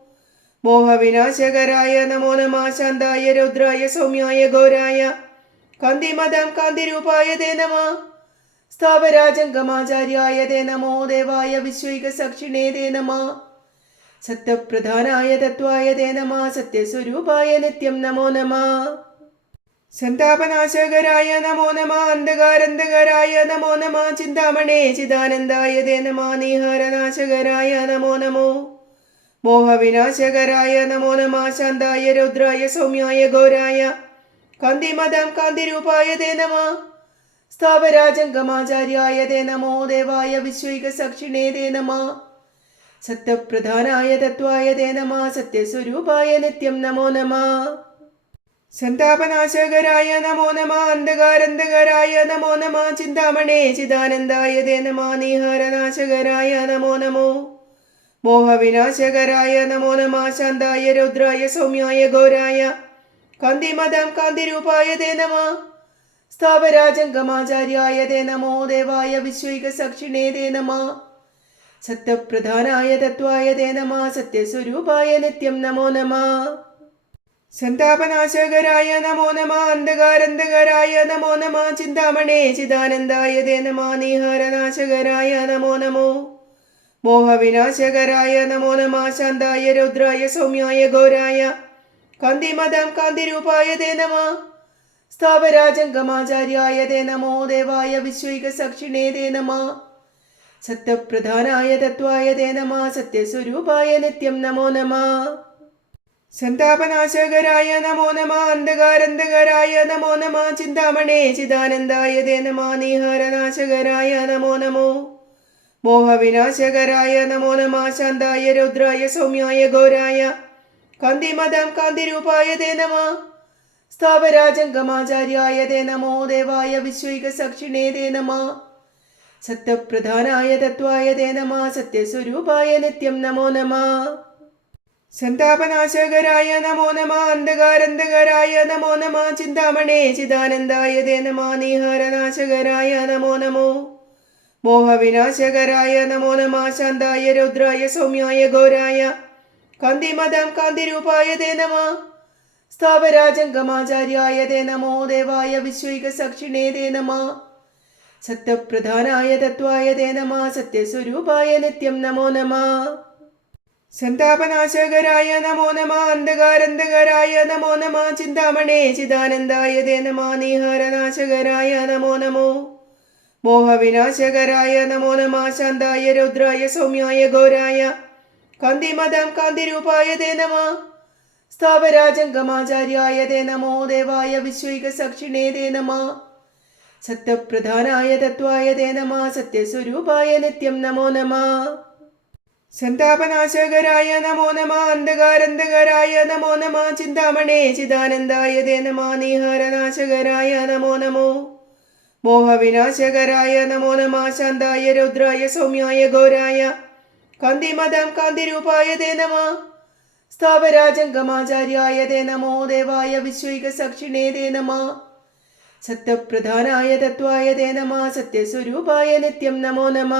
മോഹവിനാശകരായ നമോ നമ. ശാന്തായ രൗദ്രായ സൗമ്യായ ഘോരായ കാന്തിമദം കാന്തിരൂപായ തേ നമ. സ്ഥാവരാജംഗമാചാര്യായ തേ നമോ. ദേവായ വിശ്വൈക സാക്ഷിണേ തേ നമ. സത്യപ്രധാനായ തത്വായ തേ നമ. സത്യസ്വരൂപായ നിത്യം നമോ നമ. സന്താപനാശകരായ നമോ നമ. അന്ധകാരന്ധകരായ നമോ നമ. ചിന്താമണേ ചിദാനന്ദായ തേ നമ. നീഹാരനാശകരായ നമോ നമോ. മോഹവിനാശകരായ നമോ നമ. ശാന്തായ രൗദ്രായ സൗമ്യായ ഘോരായ കാന്തിമദം കാന്തിരൂപായ തേ നമ. സ്ഥാവരാജംഗമാചാര്യായ തേ നമോ. ദേവായ വിശ്വൈക സാക്ഷിണേ തേ നമ. സത്യപ്രധാനായ തത്വായ തേ നമ. സത്യസ്വരൂപായ നിത്യം നമോ നമ. സന്താപനാശകരായ നമോ നമ. അന്ധകാരന്ധകരായ നമോ നമ. ചിന്താമണേ ചിദാനന്ദായ തേ നമ. നീഹാരനാശകരായ നമോ നമോ. മോഹവിനാശകരായ നമോ നമ. ശാന്തായ രൗദ്രായ സൗമ്യായ ഘോരായ കാന്തിമദം കാന്തിരൂപായ തേ നമ. സ്ഥാവരാജംഗമാചാര്യായ തേ നമോ. ദേവായ വിശ്വൈക സാക്ഷിണേ തേ നമ. സത്യപ്രധാനായ തത്വായ തേ നമ. സത്യസ്വരൂപായ നിത്യം നമോ നമ. സന്താപനാശകരായ നമോ നമ. അന്ധകാരന്ധകരായ നമോ നമ. ചിന്താമണേ ചിദാനന്ദായ തേ നമ. നീഹാരനാശകരായ നമോ നമോ. മോഹവിനാശകരായ നമോ നമ ശാന്തായ രൗദ്രായ സൗമ്യായ ഘോരായ കാന്തിമദം കാന്തിരൂപായ തേ നമ സ്ഥാവരാജംഗമാചാര്യായ തേ നമോ ദേവായ വിശ്വൈക സാക്ഷിണേ തേ നമ സത്യപ്രധാനായ തത്വായ തേ നമ സത്യസ്വരൂപായ നിത്യം നമോ നമ സന്താപനാശകരായ നമോ നമ അന്ധകാരന്ധകരായ നമോ നമ ചിന്താമണേ ചിദാനന്ദായ തേ നമ നീഹാരനാശകരായ നമോ നമോ മോഹവിനാശകരായ നമോ നമ ശാന്തായ രൗദ്രായ സൗമ്യായ ഘോരായ കാന്തിമദം കാന്തിരൂപായ തേ നമ സ്ഥാവരാജംഗമാചാര്യായ തേ നമോ ദേവായ വിശ്വൈക സാക്ഷിണേ തേ നമ സത്യപ്രധാനായ തത്വായ തേ നമ സത്യസ്വരൂപായ നിത്യം നമോ നമ സന്താപനാശകരായ നമോ നമ അന്ധകാരന്ധകരായ നമോ നമ ചിന്താമണേ ചിദാനന്ദായ തേ നമ നീഹാരനാശകരായ നമോ നമോ മോഹവിനാശകരായ നമോ നമ ശാന്തായ രൗദ്രായ സൗമ്യായ ഘോരായ കാന്തിമദം കാന്തിരൂപായ തേ നമ സ്ഥാവരാജംഗമാചാര്യായ തേ നമോ ദേവായ വിശ്വൈക സാക്ഷിണേ തേ നമ സത്യപ്രധാനായ തത്വായ തേ നമ സത്യസ്വരൂപായ നിത്യം നമോ നമ സന്താപനാശകരായ നമോ നമ അന്ധകാരന്ധകരായ നമോ നമ ചിന്താമണേ ചിദാനന്ദായ തേ നമ നീഹാരനാശകരായ നമോ നമോ മോഹവിനാശകരായ നമോ നമ ശാന്തായ രൗദ്രായ സൗമ്യായ ഘോരായ കാന്തിമദം കാന്തിരൂപായ തേ നമ സ്ഥാവരാജംഗമാചാര്യായ തേ നമോ ദേവായ വിശ്വൈക സാക്ഷിണേ തേ നമ സത്യപ്രധാനായ തത്വായ തേ നമ സത്യസ്വരൂപായ നിത്യം നമോ നമ സന്താപനാശകരായ നമോ നമ അന്ധകാരന്ധകരായ നമോ നമ ചിന്താമണേ ചിദാനന്ദായ തേ നമോ ദേവായ വിശ്വൈക സാക്ഷിണേ തേ നമ സത്യപ്രധാനായ തത്വായ തേ നമ സത്യസ്വരൂപായ നിത്യം നമോ നമ സന്താപനാശകരായ നമോ നമ അന്ധകാരന്ധകരായ നമോ നമ ചിന്താമണേ ചിദാനന്ദായ തേ നമ നീഹാരനാശകരായ നമോ നമോ മോഹവിനാശകരായ നമോ നമ ശാന്തായ രൗദ്രായ സൗമ്യായ ഘോരായ കാന്തിമദം കാന്തിരൂപായ തേ നമ സ്ഥാവരാജംഗമാചാര്യായ തേ നമോ ദേവായ വിശ്വൈക സാക്ഷിണേ തേ നമ സത്യപ്രധാനായ തത്വായ തേ നമ സത്യസ്വരൂപായ നിത്യം നമോ നമ